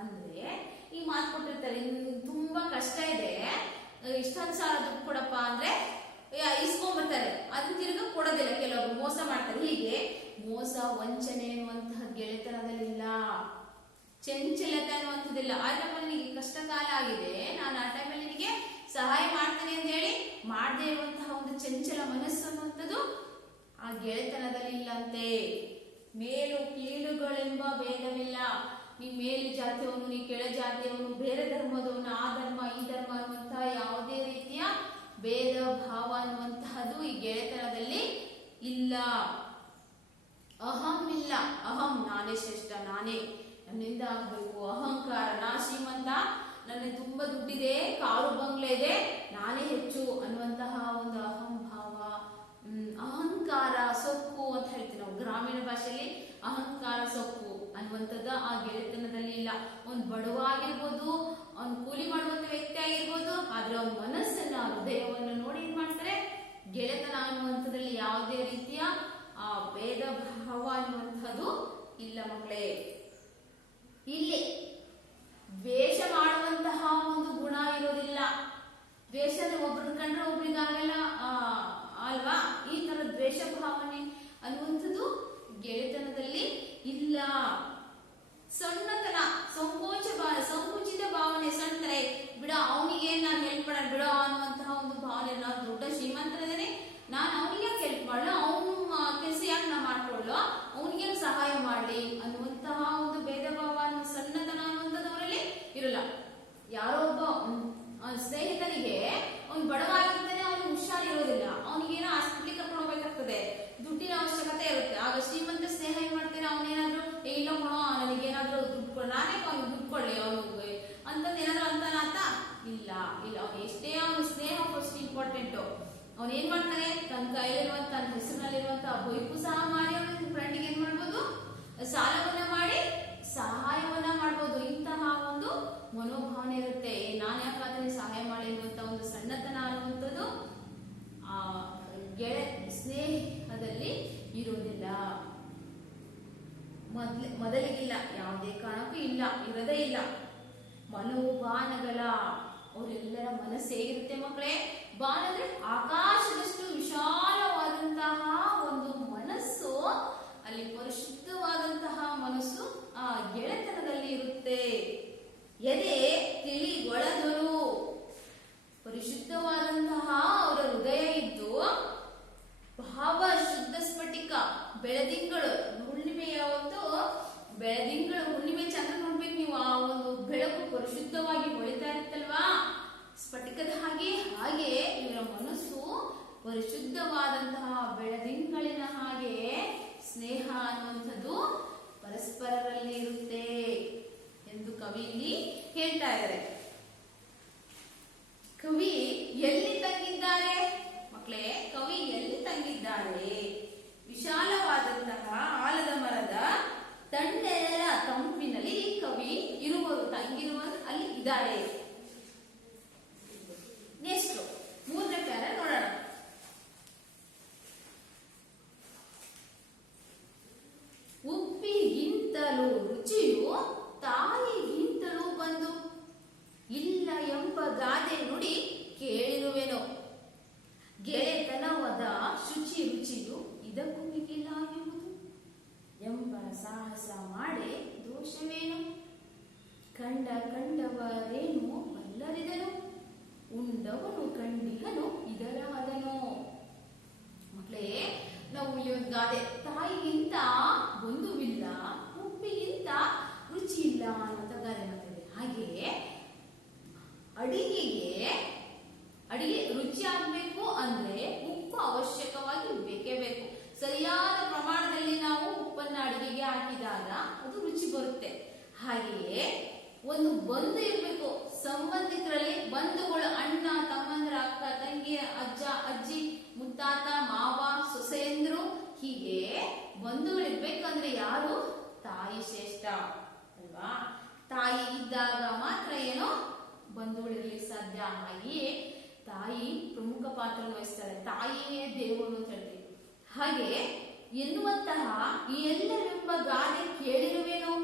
ಅಂದ್ರೆ ಈ ಮಾತು ಕೊಟ್ಟಿರ್ತಾರೆ, ತುಂಬಾ ಕಷ್ಟ ಇದೆ, ಇಷ್ಟೊಂದು ಸಾಲ ದುಡ್ಡು ಕೊಡಪ್ಪ ಅಂದ್ರೆ ಇಸ್ಕೊಂಡ್ಬರ್ತಾರೆ, ಅದನ್ನ ತಿರುಗ ಕೊಡೋದಿಲ್ಲ. ಕೆಲವರು ಮೋಸ ಮಾಡ್ತಾರೆ. ಹೀಗೆ ಮೋಸ, ವಂಚನೆ ಅನ್ನುವಂತಹ ಗೆಳೆತನದಲ್ಲಿಲ್ಲ. ಚಂಚಲತೆ ಅನ್ನುವಂಥದ್ದಿಲ್ಲ. ಆ ಟೈಮಲ್ಲಿ ನಿನಗೆ ಕಷ್ಟ ಕಾಲ ಆಗಿದೆ, ನಾನು ಆ ಟೈಮಲ್ಲಿ ನಿನಗೆ ಸಹಾಯ ಮಾಡ್ತೇನೆ ಅಂತ ಹೇಳಿ ಮಾಡದೇ ಇರುವಂತಹ ಒಂದು ಚಂಚಲ ಮನಸ್ಸು ಅನ್ನುವಂಥದ್ದು ಆ ಗೆಳೆತನದಲ್ಲಿ ಇಲ್ಲಂತೆ. ಮೇಲು ಕೀಳುಗಳೆಂಬ ಭೇದವಿಲ್ಲ. ನೀ ಮೇಲು ಜಾತಿಯವನು, ನೀ ಕೆಳ ಜಾತಿಯವನು, ಬೇರೆ ಧರ್ಮದವನು, ಆ ಧರ್ಮ ಈ ಧರ್ಮ ಅನ್ನುವಂತಹ ಯಾವುದೇ ರೀತಿಯ ಭೇದ ಭಾವ ಅನ್ನುವಂತಹದ್ದು ಈ ಗೆಳೆತನದಲ್ಲಿ ಇಲ್ಲ. ಅಹಂ ಇಲ್ಲ. ಅಹಂ ನಾನೇ ಶ್ರೇಷ್ಠ, ನಾನೇ ನನ್ನಿಂದ ಆಗ್ಬೇಕು. ಅಹಂಕಾರ, ನಾ ಶ್ರೀಮಂತ, ನನಗೆ ತುಂಬಾ ದುಡ್ಡಿದೆ, ಕಾರು ಬಂಗ್ಲೆ ಇದೆ, ನಾನೇ ಹೆಚ್ಚು ಅನ್ನುವಂತಹ ಒಂದು ಅಹಂ ಭಾವ, ಅಹಂಕಾರ, ಸೊಕ್ಕು ಅಂತ ಹೇಳ್ತೀವಿ ನಾವು ಗ್ರಾಮೀಣ ಭಾಷೆಯಲ್ಲಿ. ಅಹಂಕಾರ, ಸೊಕ್ಕು ಅನ್ನುವಂಥದ್ದು ಆ ಗೆಳೆತನದಲ್ಲಿ ಇಲ್ಲ. ಅವ್ನು ಬಡವ ಆಗಿರ್ಬೋದು, ಅವ್ನು ಕೂಲಿ ಮಾಡುವಂತ ವ್ಯಕ್ತಿ ಆಗಿರ್ಬೋದು, ಆದ್ರೆ ಅವನ ಮನಸ್ಸನ್ನ, ಹೃದಯವನ್ನು ನೋಡಿ ಏನ್ ಮಾಡ್ತಾರೆ, ಗೆಳೆತನ ಅನ್ನುವಂಥದ್ರಲ್ಲಿ ಯಾವುದೇ ರೀತಿಯ ಆ ಭೇದ ಭಾವ ಅನ್ನುವಂಥದ್ದು ಇಲ್ಲ ಮಕ್ಕಳೇ. ಇಲ್ಲಿ ದ್ವೇಷ ಮಾಡುವಂತಹ ಒಂದು ಗುಣ ಇರೋದಿಲ್ಲ. ದ್ವೇಷ ಒಬ್ರನ್ನ ಕಂಡ್ರೆ ಶ್ರೀಮಂತನಿದ್ದಾನೆ, ನಾನು ಅವನಿಗೆ ಹೆಲ್ಪ್ ಮಾಡಲು, ಅವನು ಕೆಲಸ ಯಾಕೆ ನಾ ಮಾಡ್ಕೊಳ್ಳೋ, ಅವನಿಗೆ ಸಹಾಯ ಮಾಡಲಿ ಅನ್ನುವಂತಹ ಒಂದು ಭೇದ ಭಾವ, ಸಣ್ಣತನ ಅನ್ನುವಂಥದ್ದು ಅವರಲ್ಲಿ ಇರಲ್ಲ. ಯಾರೋ ಒಬ್ಬ ಸ್ನೇಹಿತನಿಗೆ ಅವ್ನು ಬಡವ ಆಗಿರ್ತಾನೆ, ಅವನು ಹುಷಾರಿರೋದಿಲ್ಲ, ಅವನಿಗೇನೋ ಹಾಸ್ಪಿಟ್ಲಿಗೆ ಕರ್ಕೊಂಡು ಹೋಗ್ಬೇಕಾಗ್ತದೆ, ದುಡ್ಡಿನ ಅವಶ್ಯಕತೆ ಇರುತ್ತೆ. ಆಗ ಶ್ರೀಮಂತ ಸ್ನೇಹ ಏನ್ ಮಾಡ್ತಾನೆ, ಅವನೇನಾದ್ರೂ ಇಲ್ಲ ಕೊಡೋ, ನನಗೇನಾದ್ರೂ ದುಡ್ಡು ಕೊಡ, ನಾನೇ ಅವ್ನಿಗೆ ದುಡ್ಡು ಕೊಡ್ಲಿ ಅವನಿಗೆ ಅಂತಂದು ಏನಾದ್ರು ಅಂತಾನ ಆತ? ಇಲ್ಲ ಇಲ್ಲ. ಅವ್ನು ಎಷ್ಟೇ ಅವನು ಸ್ನೇಹ ಫಸ್ಟ್ ಇಂಪಾರ್ಟೆಂಟು. ಅವ್ನು ಏನ್ ಮಾಡ್ತಾನೆ, ತನ್ನ ಕೈಲಿರುವಂತ, ತನ್ನ ಹೆಸರಿನಲ್ಲಿರುವಂತ ಬೈಕು ಸಹ ಮಾಡಿ ಅವನ ಫ್ರೆಂಡಿಗೆ ಏನ್ ಮಾಡ್ಬೋದು, ಸಾಲವನ್ನ ಮಾಡಿ ಸಹಾಯವನ್ನ ಮಾಡ್ಬೋದು. ಇಂತಹ ಒಂದು ಮನೋಭಾವನೆ ಇರುತ್ತೆ. ನಾನು ಯಾಕೆ ಅದನ್ನ ಸಹಾಯ ಮಾಡಿ ಅನ್ನುವಂತ ಒಂದು ಸಣ್ಣತನ ಅನ್ನುವಂಥದ್ದು ಆ ಸ್ನೇಹದಲ್ಲಿ ಇರುವುದಿಲ್ಲ. ಮೊದಲಿಗಿಲ್ಲ, ಯಾವುದೇ ಕಾರಣಕ್ಕೂ ಇಲ್ಲ, ಇರದೇ ಇಲ್ಲ. ಮನೋಬಾನಗಳ ಅವರೆಲ್ಲರ ಮನಸ್ಸು ಹೇಗಿರುತ್ತೆ ಮಕ್ಕಳೇ? ಬಾನ ಅಂದ್ರೆ ಆಕಾಶದಷ್ಟು ವಿಶಾಲವಾದಂತಹ ಒಂದು ಮನಸ್ಸು, ಅಲ್ಲಿ ಪರಿಶುದ್ಧವಾದಂತಹ ಮನಸ್ಸು ಆ ಗೆಳೆತನದಲ್ಲಿ ಇರುತ್ತೆ. ಎದೆ ತಿಳಿ ಒಳಗಲು ಪರಿಶುದ್ಧವಾದಂತಹ ಅವರ ಹೃದಯ ಇದ್ದು, ಭಾವ ಶುದ್ಧ ಸ್ಫಟಿಕ ಬೆಳದಿಂಗಳು ಹುಣ್ಣಿಮೆಯ ಒಂದು ಬೆಳದಿಂಗಳು ಹುಣ್ಣಿಮೆ ಚಂದ್ರ ನೋಡ್ಬೇಕು ನೀವು, ಆ ಒಂದು ಬೆಳಕು ಪರಿಶುದ್ಧವಾಗಿ ಹೊಳಿತಾ ಇರುತ್ತಲ್ವಾ ಸ್ಫಟಿಕದ ಹಾಗೆ. ಹಾಗೆ ಇವರ ಮನಸ್ಸು ಪರಿಶುದ್ಧವಾದಂತಹ ಬೆಳದಿಂಗಳಿನ ಹಾಗೆ ಸ್ನೇಹ ಅನ್ನುವಂಥದ್ದು ಪರಸ್ಪರರಲ್ಲಿ ಇರುತ್ತೆ ಎಂದು ಕವಿ ಇಲ್ಲಿ ಹೇಳ್ತಾ ಇದ್ದಾರೆ. ಕವಿ ಎಲ್ಲಿ ತಂಗಿದ್ದಾರೆ ಮಕ್ಕಳೇ? ಕವಿ ಎಲ್ಲಿ ತಂಗಿದ್ದಾರೆ? ವಿಶಾಲವಾದಂತಹ ಆಲದ ಮರದ ತಣ್ಣೆರ ತಂಪಿನಲ್ಲಿ ಕವಿ ಇರುವರು, ತಂಗಿರುವರು ಅಲ್ಲಿ ಇದ್ದಾರೆ. ನೆಕ್ಸ್ಟ್ 3ನೇ ಪ್ಯಾರ ನೋಡೋಣ. ಉಪ್ಪಿಗಿಂತಲೂ ರುಚಿಯು ತಾಯಿಗಿಂತಲೂ ಬಂದು, ಇಲ್ಲ ಎಂಬ ಗಾದೆ ನುಡಿ ಕೇಳಿರುವೆನು, ಗೆಳೆತನವಾದ ಶುಚಿ ರುಚಿಯು ಇದಕ್ಕೂ ಮಿಗಿಲ ಎಂಬುದು, ಎಂಬ ಸಾಹಸ ಮಾಡೇ ದೋಷವೇನು, ಕಂಡವರೇನು ಬಲ್ಲರಿದನು, ಉಂಡವನು ಕಂಡಿಹನು ಇದರ ಹದನು. ಮಕ್ಕಳೇ, ನಾವು ಇಲ್ಲಿ ಒಂದು ಗಾದೆ, ತಾಯಿಗಿಂತ ಬಂಧುವಿಲ್ಲ, ಉಪ್ಪಿಗಿಂತ ರುಚಿ ಇಲ್ಲ ಅನ್ನುವಂಥ ಗಾದೆ ಮಾತಾಡಿದೆ. ಹಾಗೆಯೇ ಅಡಿಗೆ ರುಚಿ ಆಗ್ಬೇಕು ಅಂದ್ರೆ ಉಪ್ಪು ಅವಶ್ಯಕವಾಗಿ ಬೇಕೇ ಬೇಕು. ಸರಿಯಾದ ಪ್ರಮಾಣದಲ್ಲಿ ನಾವು ಉಪ್ಪನ್ನ ಅಡಿಗೆಗೆ ಹಾಕಿದಾಗ ಅದು ರುಚಿ ಬರುತ್ತೆ. ಹಾಗೆಯೇ ಒಂದು ಬಂಧು ಇರಬೇಕು, ಸಂಬಂಧಿಕರಲ್ಲಿ ಬಂಧುಗಳು, ಅಣ್ಣ ತಮ್ಮಂದ್ರ, ಅಕ್ಕ ತಂಗಿ, ಅಜ್ಜ ಅಜ್ಜಿ, ಮುತ್ತಾತ, ಮಾವ, ಸೊಸೆಯಂದ್ರು, ಹೀಗೆ ಬಂಧುಗಳು ಇರ್ಬೇಕಂದ್ರೆ ಯಾರು? ತಾಯಿ ಶ್ರೇಷ್ಠ ಅಲ್ವಾ? ತಾಯಿ ಇದ್ದಾಗ ಮಾತ್ರ ಏನೋ ಬಂಧುಗಳಿರ್ಲಿಕ್ಕೆ ಸಾಧ್ಯ. ಹಾಗೆಯೇ ತಾಯಿ ಪ್ರಮುಖ ಪಾತ್ರ ವಹಿಸ್ತಾರೆ. ತಾಯಿಯೇ ದೇವರು ಅಂತ ಹೇಳ್ತೀವಿ. ಹಾಗೆ ಎನ್ನುವಂತಹ ಈ ಎಲ್ಲವೆಂಬ ಗಾದೆ ಕೇಳಿರುವೇನೋ,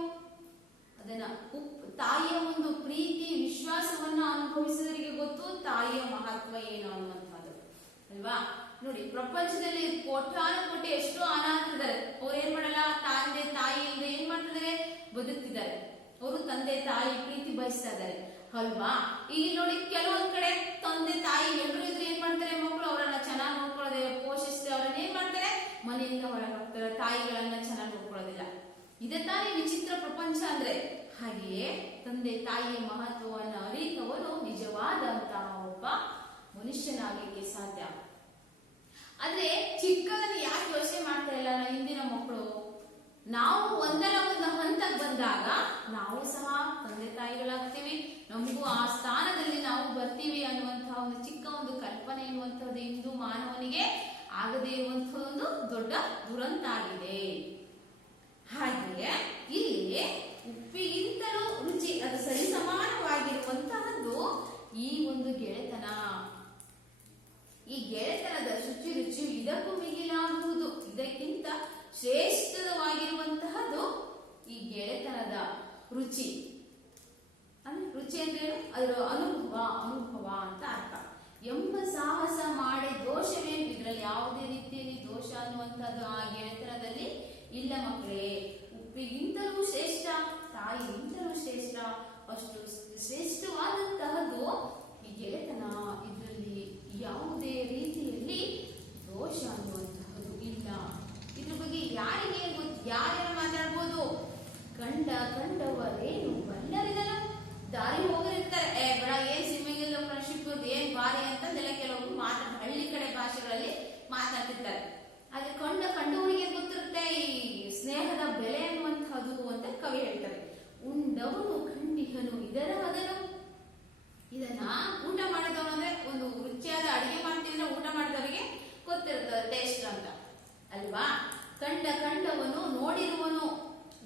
ಅದನ್ನ ತಾಯಿಯ ಒಂದು ಪ್ರೀತಿ ವಿಶ್ವಾಸವನ್ನ ಅನುಭವಿಸಿದವರಿಗೆ ಗೊತ್ತು ತಾಯಿಯ ಮಹತ್ವ ಏನು ಅನ್ನುವಂಥದ್ದು ಅಲ್ವಾ? ನೋಡಿ, ಪ್ರಪಂಚದಲ್ಲಿ ಕೋಟಿ ಎಷ್ಟೋ ಅನಾಥರಿದ್ದಾರೆ. ಅವ್ರು ಏನ್ ಮಾಡಲ್ಲ, ತಂದೆ ತಾಯಿ ಇಲ್ಲದೆ ಏನ್ ಮಾಡ್ತಿದ್ದಾರೆ, ಬದುಕ್ತಿದ್ದಾರೆ. ಅವರು ತಂದೆ ತಾಯಿ ಪ್ರೀತಿ ಬಯಸ್ತಾ ಇದ್ದಾರೆ ಅಲ್ವಾ? ಈಗ ನೋಡಿ, ಕೆಲವೊಂದ್ ಕಡೆ ತಂದೆ ತಾಯಿ ಎಲ್ಲರೂ ಇದ್ರೆ ಏನ್ ಮಾಡ್ತಾರೆ, ಮಕ್ಕಳು ಅವರನ್ನ ಚೆನ್ನಾಗಿ ನೋಡ್ಕೊಳ್ಳೋದೇ, ಪೋಷಿಸಿ ಅವರನ್ನ ಏನ್ ಮಾಡ್ತಾರೆ, ಮನೆಯಿಂದ ಹೊರಗೆ ಹಾಕ್ತಾರೆ, ತಾಯಿಗಳನ್ನ ಚೆನ್ನಾಗಿ ನೋಡ್ಕೊಳ್ಳೋದಿಲ್ಲ. ಇದೇ ತಾನೇ ವಿಚಿತ್ರ ಪ್ರಪಂಚ ಅಂದ್ರೆ. ಹಾಗೆಯೇ ತಂದೆ ತಾಯಿಯ ಮಹತ್ವವನ್ನು ಅರಿತವರು ನಿಜವಾದಂತಹ ಒಬ್ಬ ಮನುಷ್ಯನಾಗಲಿಕ್ಕೆ ಸಾಧ್ಯ. ಆದ್ರೆ ಚಿಕ್ಕದನ್ನು ಯಾಕೆ ಯೋಚನೆ ಮಾಡ್ತಾ ಇಲ್ಲ ಇಂದಿನ ಮಕ್ಕಳು? ನಾವು ಒಂದಲ್ಲ ಒಂದು ಹಂತಕ್ಕೆ ಬಂದಾಗ ನಾವು ಸಹ ತಂದೆ ತಾಯಿಗಳಾಗ್ತೀವಿ, ನಮಗೂ ಆ ಸ್ಥಾನದಲ್ಲಿ ನಾವು ಬರ್ತೀವಿ ಅನ್ನುವಂತಹ ಒಂದು ಚಿಕ್ಕ ಒಂದು ಕಲ್ಪನೆ ಎನ್ನುವಂಥದ್ದು ಇಂದು ಮಾನವನಿಗೆ ಆಗದೇ ಇರುವಂತಹ ಒಂದು ದೊಡ್ಡ ದುರಂತ ಆಗಿದೆ. ಹಾಗೆಯೇ ಇಲ್ಲಿ ಉಪ್ಪಿಗಿಂತಲೂ ರುಚಿ, ಅದು ಸರಿಸಮಾನವಾಗಿರುವಂತಹದ್ದು ಈ ಒಂದು ಗೆಳೆತನ. ಈ ಗೆಳೆತನದ ರುಚಿಯು ಇದಕ್ಕೂ ಮಿಗಿಲಾಗುವುದು, ಇದಕ್ಕಿಂತ ಶ್ರೇಷ್ಠವಾಗಿರುವಂತಹದ್ದು ಈ ಗೆಳೆತನದ ರುಚಿ. ಅಂದ್ರೆ ರುಚಿ ಅಂದ್ರೆ ಅದರ ಅನುಭವ ಅಂತ ಅರ್ಥ. ಎಂಬ ಸಾಹಸ ಮಾಡಿ ದೋಷವೇನು? ಇದರಲ್ಲಿ ಯಾವುದೇ ರೀತಿಯಲ್ಲಿ ದೋಷ ಅನ್ನುವಂಥದ್ದು ಆ ಗೆಳೆತನದಲ್ಲಿ ಇಲ್ಲ ಮಕ್ಕಳೇ. ಉಪ್ಪಿಗಿಂತಲೂ ಶ್ರೇಷ್ಠ, ತಾಯಿಗಿಂತಲೂ ಶ್ರೇಷ್ಠ, ಅಷ್ಟು ಶ್ರೇಷ್ಠವಾದಂತಹದ್ದು ಈ ಗೆಳೆತನ. ಇದರಲ್ಲಿ ಯಾವುದೇ ರೀತಿಯಲ್ಲಿ ಹಾಗೆ ಕಂಡವರಿಗೆ ಗೊತ್ತಿರುತ್ತೆ ಈ ಸ್ನೇಹದ ಬೆಲೆ ಅನ್ನುವಂಥದ್ದು ಅಂತ ಕವಿ ಹೇಳ್ತಾರೆ. ಉಂಡವನು ಖಂಡಿಹನು ಇದರ ಅದನು. ಇದನ್ನ ಊಟ ಮಾಡಿದವನು ಅಂದ್ರೆ ಒಂದು ರುಚಿಯಾದ ಅಡಿಗೆ ಮಾಡ್ತಿದ್ರೆ ಊಟ ಮಾಡಿದವರಿಗೆ ಗೊತ್ತಿರ್ತದೆ ಟೇಸ್ಟ್ ಅಂತ ಅಲ್ವಾ. ಕಂಡವನು ನೋಡಿರುವನು,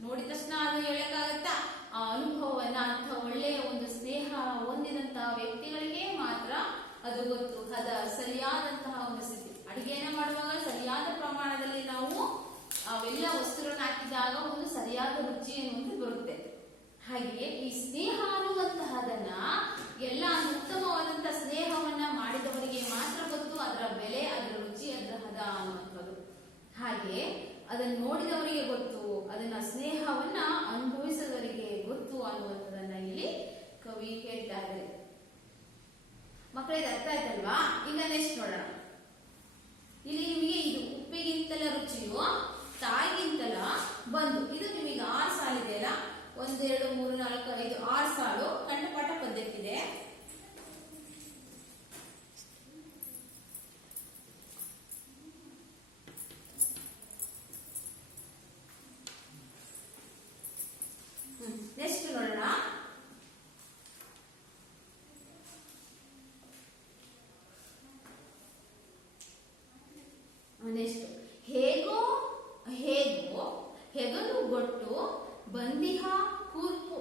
ನೋಡಿದ ತಕ್ಷಣ ಅದು ಹೇಳಕ್ಕಾಗತ್ತಾ? ಆ ಅನುಭವವನ್ನ ಅಂತ ಒಳ್ಳೆಯ ಒಂದು ಸ್ನೇಹ ಹೊಂದಿದಂತಹ ವ್ಯಕ್ತಿಗಳಿಗೆ ಮಾತ್ರ ಅದು ಗೊತ್ತು. ಅದ ಸರಿಯಾದಂತಹ ಒಂದು ಸ್ಥಿತಿ. ಅಡಿಗೆಯನ್ನ ಮಾಡುವಾಗ ಸರಿಯಾದ ಪ್ರಮಾಣದಲ್ಲಿ ನಾವು ಅವೆಲ್ಲ ವಸ್ತುಗಳನ್ನು ಹಾಕಿದಾಗ ಒಂದು ಸರಿಯಾದ ರುಚಿ ಅನ್ನುವಂಥದ್ದು ಬರುತ್ತೆ. ಹಾಗೆಯೇ ಈ ಸ್ನೇಹ ಅನ್ನುವಂತಹದನ್ನ ಎಲ್ಲ ಉತ್ತಮವಾದಂತಹ ಸ್ನೇಹವನ್ನ ಮಾಡಿದವರಿಗೆ ಮಾತ್ರ ಗೊತ್ತು ಅದರ ಬೆಲೆ, ಅದರ ರುಚಿ, ಅದರ ಹದ ಅನ್ನುವಂಥದ್ದು. ಹಾಗೆ ಅದನ್ನು ನೋಡಿದವರಿಗೆ ಗೊತ್ತು, ಅದನ್ನ ಸ್ನೇಹವನ್ನ ಅನುಭವಿಸಿದವರಿಗೆ ಗೊತ್ತು ಅನ್ನುವಂಥದ್ದನ್ನ ಇಲ್ಲಿ ಕವಿ ಹೇಳ್ತಾ ಇದ್ದಾರೆ. ಮಕ್ಕಳಿಗೆ ಅರ್ಥ ಆಯ್ತಲ್ವಾ? ಈಗ ನೆಕ್ಸ್ಟ್ ನೋಡೋಣ. ಇಲ್ಲಿ ನಿಮಗೆ ಇದು ಉಪ್ಪಿಗಿಂತಲ ರುಚಿಯು ತಾಯಿಗಿಂತಲ ಬಂದು, ಇದು ನಿಮಗೆ 6 ಸಾಲಿದೆಯಲ್ಲ, 1 2 3 4 5 6 ಸಾಲು ಕಂಠಪಾಠ ಪದ್ಧತಿ ಇದೆ. ನೆಕ್ಸ್ಟ್ ನೋಡೋಣ. ನೆಕ್ಸ್ಟ್ ಹೇಗೋ ಹೆಗಲು ಗೊಟ್ಟು ಬಂದಿಹ ಕೂರ್ಪು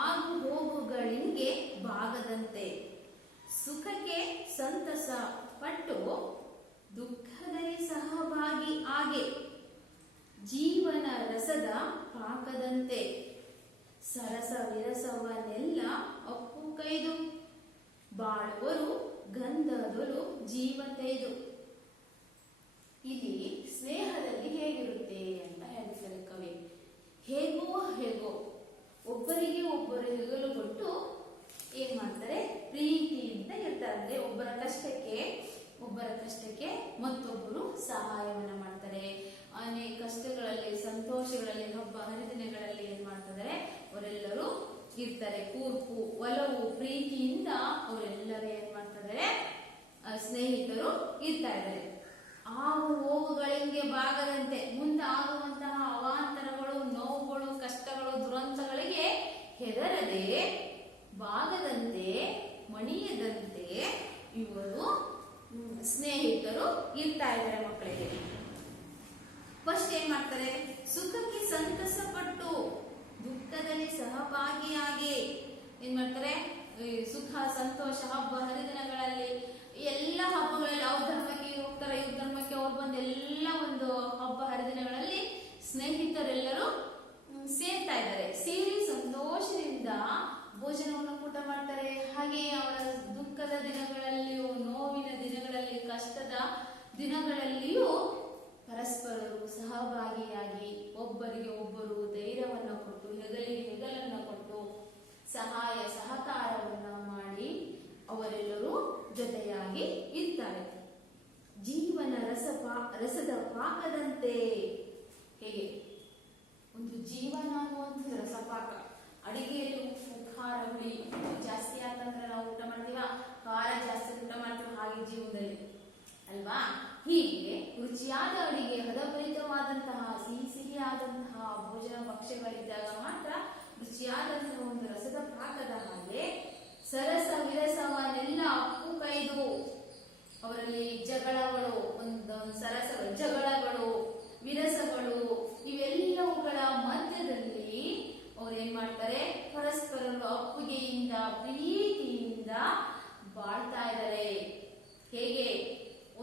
ಆಗು ಹೋಗುಗಳಿಂಗೆ ಭಾಗದಂತೆ ಸುಖಕ್ಕೆ ಸಂತಸ ಪಟ್ಟು ದುಃಖದಲ್ಲಿ ಸಹಭಾಗಿ ಆಗೆ ಜೀವನ ರಸದ ಪಾಕದಂತೆ ಸರಸ ವಿರಸವನ್ನೆಲ್ಲ ಅಪ್ಪು ಕೈದು ಬಾಳುವರು ಗಂಧದೊಲು ಜೀವ ತೆಯ್ದು. ಇಲ್ಲಿ ಸ್ನೇಹದಲ್ಲಿ ಹೇಗಿರುತ್ತೆ ಅಂತ ಹೇಳ್ತಾರೆ ಕವಿ. ಹೇಗೋ ಒಬ್ಬರಿಗೆ ಒಬ್ಬರು ಹೆಗಲು ಕೊಟ್ಟು ಏನ್ ಮಾಡ್ತಾರೆ, ಪ್ರೀತಿಯಿಂದ ಇರ್ತಾರೆ. ಅಂದ್ರೆ ಒಬ್ಬರ ಕಷ್ಟಕ್ಕೆ ಮತ್ತೊಬ್ಬರು ಸಹಾಯವನ್ನ ಮಾಡ್ತಾರೆ. ಅನೇಕ ಕಷ್ಟಗಳಲ್ಲಿ, ಸಂತೋಷಗಳಲ್ಲಿ, ಹಬ್ಬ ಹರಿದಿನಗಳಲ್ಲಿ ಏನ್ ಮಾಡ್ತಾರೆ, ಅವರೆಲ್ಲರೂ ಇರ್ತಾರೆ. ಕೂರ್ಪು, ಒಲವು, ಪ್ರೀತಿಯಿಂದ ಅವರೆಲ್ಲರೂ ಏನ್ ಮಾಡ್ತಾರೆ, ಸ್ನೇಹಿತರು ಇರ್ತಾ ಇದ್ದಾರೆ. ಆವು ಹೋಗುಗಳಿಗೆ ಭಾಗದಂತೆ ಮುಂದೆ ಆಗುವಂತಹ ಅವಾಂತರಗಳು, ನೋವುಗಳು, ಕಷ್ಟಗಳು, ದುರಂತಗಳಿಗೆ ಹೆದರದೆ ಭಾಗದಂತೆ ಮಣಿಯದಂತೆ ಇವರು ಸ್ನೇಹಿತರು ಇರ್ತಾ ಇದ್ದಾರೆ ಮಕ್ಕಳಿಗೆ. ಫಸ್ಟ್ ಏನ್ ಮಾಡ್ತಾರೆ, ಸುಖಕ್ಕೆ ಸಂತಸ ಪಟ್ಟು ದುಃಖದಲ್ಲಿ ಸಹಭಾಗಿಯಾಗಿ ಏನ್ ಮಾಡ್ತಾರೆ, ಸುಖ ಸಂತೋಷ ಹಬ್ಬ ಹರಿದಿನಗಳಲ್ಲಿ ಎಲ್ಲ ಹಬ್ಬಗಳಲ್ಲಿ ಅವ್ರ ಧರ್ಮಕ್ಕೆ ಹೋಗ್ತಾರೆ, ಇವ್ರ ಧರ್ಮಕ್ಕೆ ಅವ್ರು ಬಂದು ಎಲ್ಲ ಒಂದು ಹಬ್ಬ ಹರಿದಿನಗಳಲ್ಲಿ ಸ್ನೇಹಿತರೆಲ್ಲರೂ ಸೇರ್ತಾ ಇದ್ದಾರೆ. ಸೇರಿ ಸಂತೋಷದಿಂದ ಭೋಜನವನ್ನು ಊಟ ಮಾಡ್ತಾರೆ. ಹಾಗೆ ಅವರ ದುಃಖದ ದಿನಗಳಲ್ಲಿಯೂ, ನೋವಿನ ದಿನಗಳಲ್ಲಿ, ಕಷ್ಟದ ದಿನಗಳಲ್ಲಿಯೂ ಪರಸ್ಪರರು ಸಹಭಾಗಿಯಾಗಿ ಒಬ್ಬರಿಗೆ ಒಬ್ಬರು ಧೈರ್ಯವನ್ನ ಕೊಟ್ಟು, ಹೆಗಲಿಗೆ ಹೆಗಲನ್ನ ಕೊಟ್ಟು, ಸಹಾಯ ಸಹಕಾರವನ್ನ ಮಾಡಿ ಅವರೆಲ್ಲರೂ ಜೊತೆಯಾಗಿ ಇರ್ತಾರೆ. ಜೀವನ ರಸದ ಪಾಕದಂತೆ. ಹೇಗೆ ಒಂದು ಜೀವನ ಅನ್ನುವಂಥದ್ದು ರಸಪಾಕ. ಅಡಿಗೆಯಲ್ಲಿ ಉಪ್ಪು, ಖಾರ, ಹುಳಿ ಜಾಸ್ತಿ ಆತಂದ್ರೆ ನಾವು ಊಟ ಮಾಡ್ತೀವ, ಖಾರ ಜಾಸ್ತಿ ಊಟ ಮಾಡ್ತೀವಿ, ಹಾಗೆ ಜೀವನದಲ್ಲಿ ಅಲ್ವಾ. ಹೀಗೆ ರುಚಿಯಾದ ಅಡಿಗೆ, ಹದಭರಿತವಾದಂತಹ ಸಿಹಿಯಾದಂತಹ ಭೋಜನ ಭಕ್ಷ್ಯಗಳಿದ್ದಾಗ ಮಾತ್ರ ರುಚಿಯಾದಂತಹ ಒಂದು ರಸದ ಪಾಕದ ಹಾಗೆ ಸರಸ ವಿರಸವನ್ನೆಲ್ಲ ಅಪ್ಪು ಕೈದು ಅವರಲ್ಲಿ ಜಗಳಗಳು, ಒಂದೊಂದು ಸರಸಗಳು, ಜಗಳಗಳು, ವಿರಸಗಳು ಇವೆಲ್ಲವುಗಳ ಮಧ್ಯದಲ್ಲಿ ಅವ್ರು ಏನ್ ಮಾಡ್ತಾರೆ, ಪರಸ್ಪರರು ಅಪ್ಪುಗೆಯಿಂದ ಪ್ರೀತಿಯಿಂದ ಬಾಳ್ತಾ ಇದ್ದಾರೆ. ಹೇಗೆ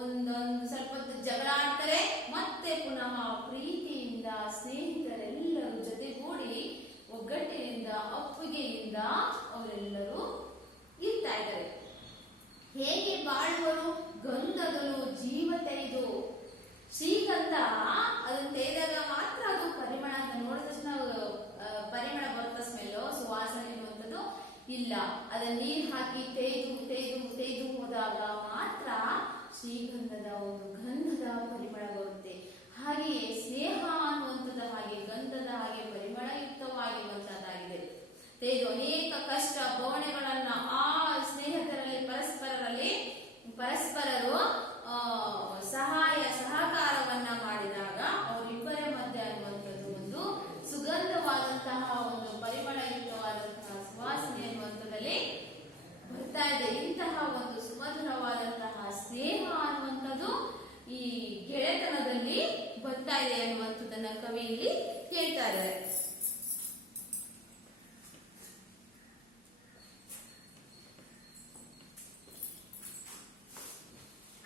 ಒಂದೊಂದು ಸ್ವಲ್ಪ ಹೊತ್ತು ಜಗಳ ಆಡ್ತಾರೆ, ಮತ್ತೆ ಪುನಃ ಪ್ರೀತಿಯಿಂದ ಸ್ನೇಹಿತರೆಲ್ಲರೂ ಜೊತೆಗೂಡಿ ಒಗ್ಗಟ್ಟಿನಿಂದ ಅಪ್ಪುಗೆಯಿಂದ ಅವರೆಲ್ಲರೂ ಇರ್ತಾ ಇದ್ದಾರೆ. ಹೇಗೆ ಬಾಳುವರು, ಗಂಧದಲು ಜೀವ ತೆಯ್ದು. ಶ್ರೀಗಂಧ ಅದನ್ನು ತೆಗೆದಾಗ ಮಾತ್ರ ಅದು ಪರಿಮಳ, ನೋಡಿದ ತಕ್ಷಣ ಪರಿಮಳ ಬರುತ್ತ, ಸ್ಮೆಲ್ ಸುವಾಸನೆ ಇರುವಂಥದ್ದು ಇಲ್ಲ. ಅದನ್ನ ನೀರು ಹಾಕಿ ತೆಯ್ದು ಹೋದಾಗ ಮಾತ್ರ ಶ್ರೀಗಂಧದ ಒಂದು ಗಂಧದ ಪರಿಮಳ ಬರುತ್ತೆ. ಹಾಗೆಯೇ ಸ್ನೇಹ ಅನ್ನುವಂಥದ್ದು ಹಾಗೆ ಗಂಧದ ಹಾಗೆ ಪರಿಮಳಯುಕ್ತವಾಗಿರುವಂತಹದ್ದಾಗಿದೆ. ತೆಗೆದು ಅನೇಕ ಕಷ್ಟ ಭಾವನೆಗಳನ್ನ ಆ ಸ್ನೇಹಿತರಲ್ಲಿ ಪರಸ್ಪರರು ಸಹಾಯ ಕೊಡ್ತಾ ಇದೆ ಅನ್ನುವಂಥದ್ದನ್ನ ಕವಿ ಇಲ್ಲಿ ಹೇಳ್ತಾ ಇದ್ದಾರೆ.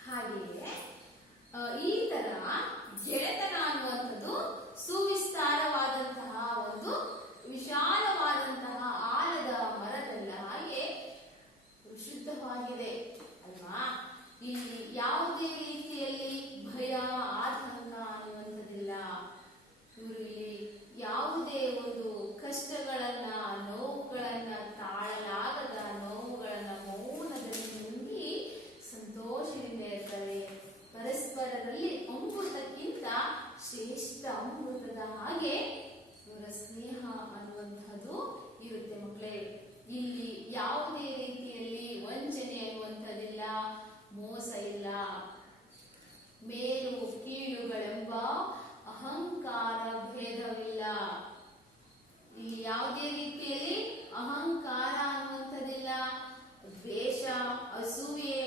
ಹಾಗೆಯೇ ಈ ತರ ಗೆಳೆತನ ಅನ್ನುವಂಥದ್ದು ಸುವಿಸ್ತಾರವಾದಂತಹ ಒಂದು ವಿಶಾಲವಾದಂತಹ ಆಲದ ಮರದಲ್ಲ ಹಾಗೆ ಶುದ್ಧವಾಗಿದೆ ಅಲ್ವಾ. ಇಲ್ಲಿ ಯಾವುದೇ ರೀತಿಯಲ್ಲಿ ಭಯ ಆತಂಕ ಅನ್ನುವಂಥದ್ದಿಲ್ಲ. ಇವರು ಇಲ್ಲಿ ಯಾವುದೇ ಒಂದು ಕಷ್ಟಗಳನ್ನ ನೋವುಗಳನ್ನ ತಾಳಲಾಗದ ನೋವುಗಳನ್ನ ಮೌನದಲ್ಲಿ ನುಂಗಿ ಸಂತೋಷದಿಂದ ಇರ್ತಾರೆ. ಪರಸ್ಪರರಲ್ಲಿ ಅಮೃತಕ್ಕಿಂತ ಶ್ರೇಷ್ಠ ಅಮೃತದ ಹಾಗೆ ಇವರ ಸ್ನೇಹ ಅನ್ನುವಂಥದ್ದು ಇರುತ್ತೆ ಮಕ್ಕಳೇ. ಇಲ್ಲಿ ಯಾವುದೇ ರೀತಿಯಲ್ಲಿ ವಂಚನೆ ಅನ್ನುವಂಥದ್ದಿಲ್ಲ, ಮೋಸ ಇಲ್ಲ, ಮೇಲು ಕೀಳುಗಳೆಂಬ ಅಹಂಕಾರ ಭೇದವಿಲ್ಲ. ಇಲ್ಲಿ ಯಾವುದೇ ರೀತಿಯಲ್ಲಿ ಅಹಂಕಾರ ಅನ್ನುವಂಥದ್ದಿಲ್ಲ, ದ್ವೇಷ ಅಸೂಯೆ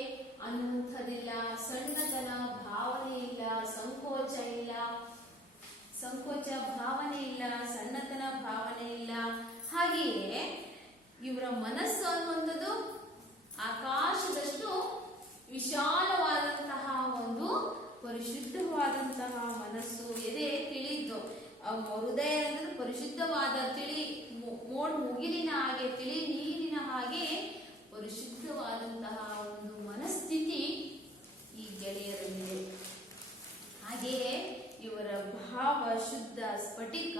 ಅನ್ನುವಂಥದ್ದಿಲ್ಲ, ಸಣ್ಣತನ ಭಾವನೆ ಇಲ್ಲ, ಸಂಕೋಚ ಭಾವನೆ ಇಲ್ಲ, ಸಣ್ಣತನ ಭಾವನೆ ಇಲ್ಲ. ಹಾಗೆಯೇ ಇವರ ಮನಸ್ಸು ಅನ್ನುವಂಥದ್ದು ಆಕಾಶದಷ್ಟು ವಿಶಾಲವಾದಂತಹ ಒಂದು ಪರಿಶುದ್ಧವಾದಂತಹ ಮನಸ್ಸು. ಎದೆ ತಿಳಿದ್ದು ಹೃದಯ ಅಂದರೆ ಪರಿಶುದ್ಧವಾದ ತಿಳಿ ಮುಗಿಲಿನ ಹಾಗೆ, ತಿಳಿ ನೀರಿನ ಹಾಗೆ ಪರಿಶುದ್ಧವಾದಂತಹ ಒಂದು ಮನಸ್ಥಿತಿ ಈ ಗೆಳೆಯರಲ್ಲಿದೆ. ಹಾಗೆಯೇ ಇವರ ಭಾವ ಶುದ್ಧ ಸ್ಫಟಿಕ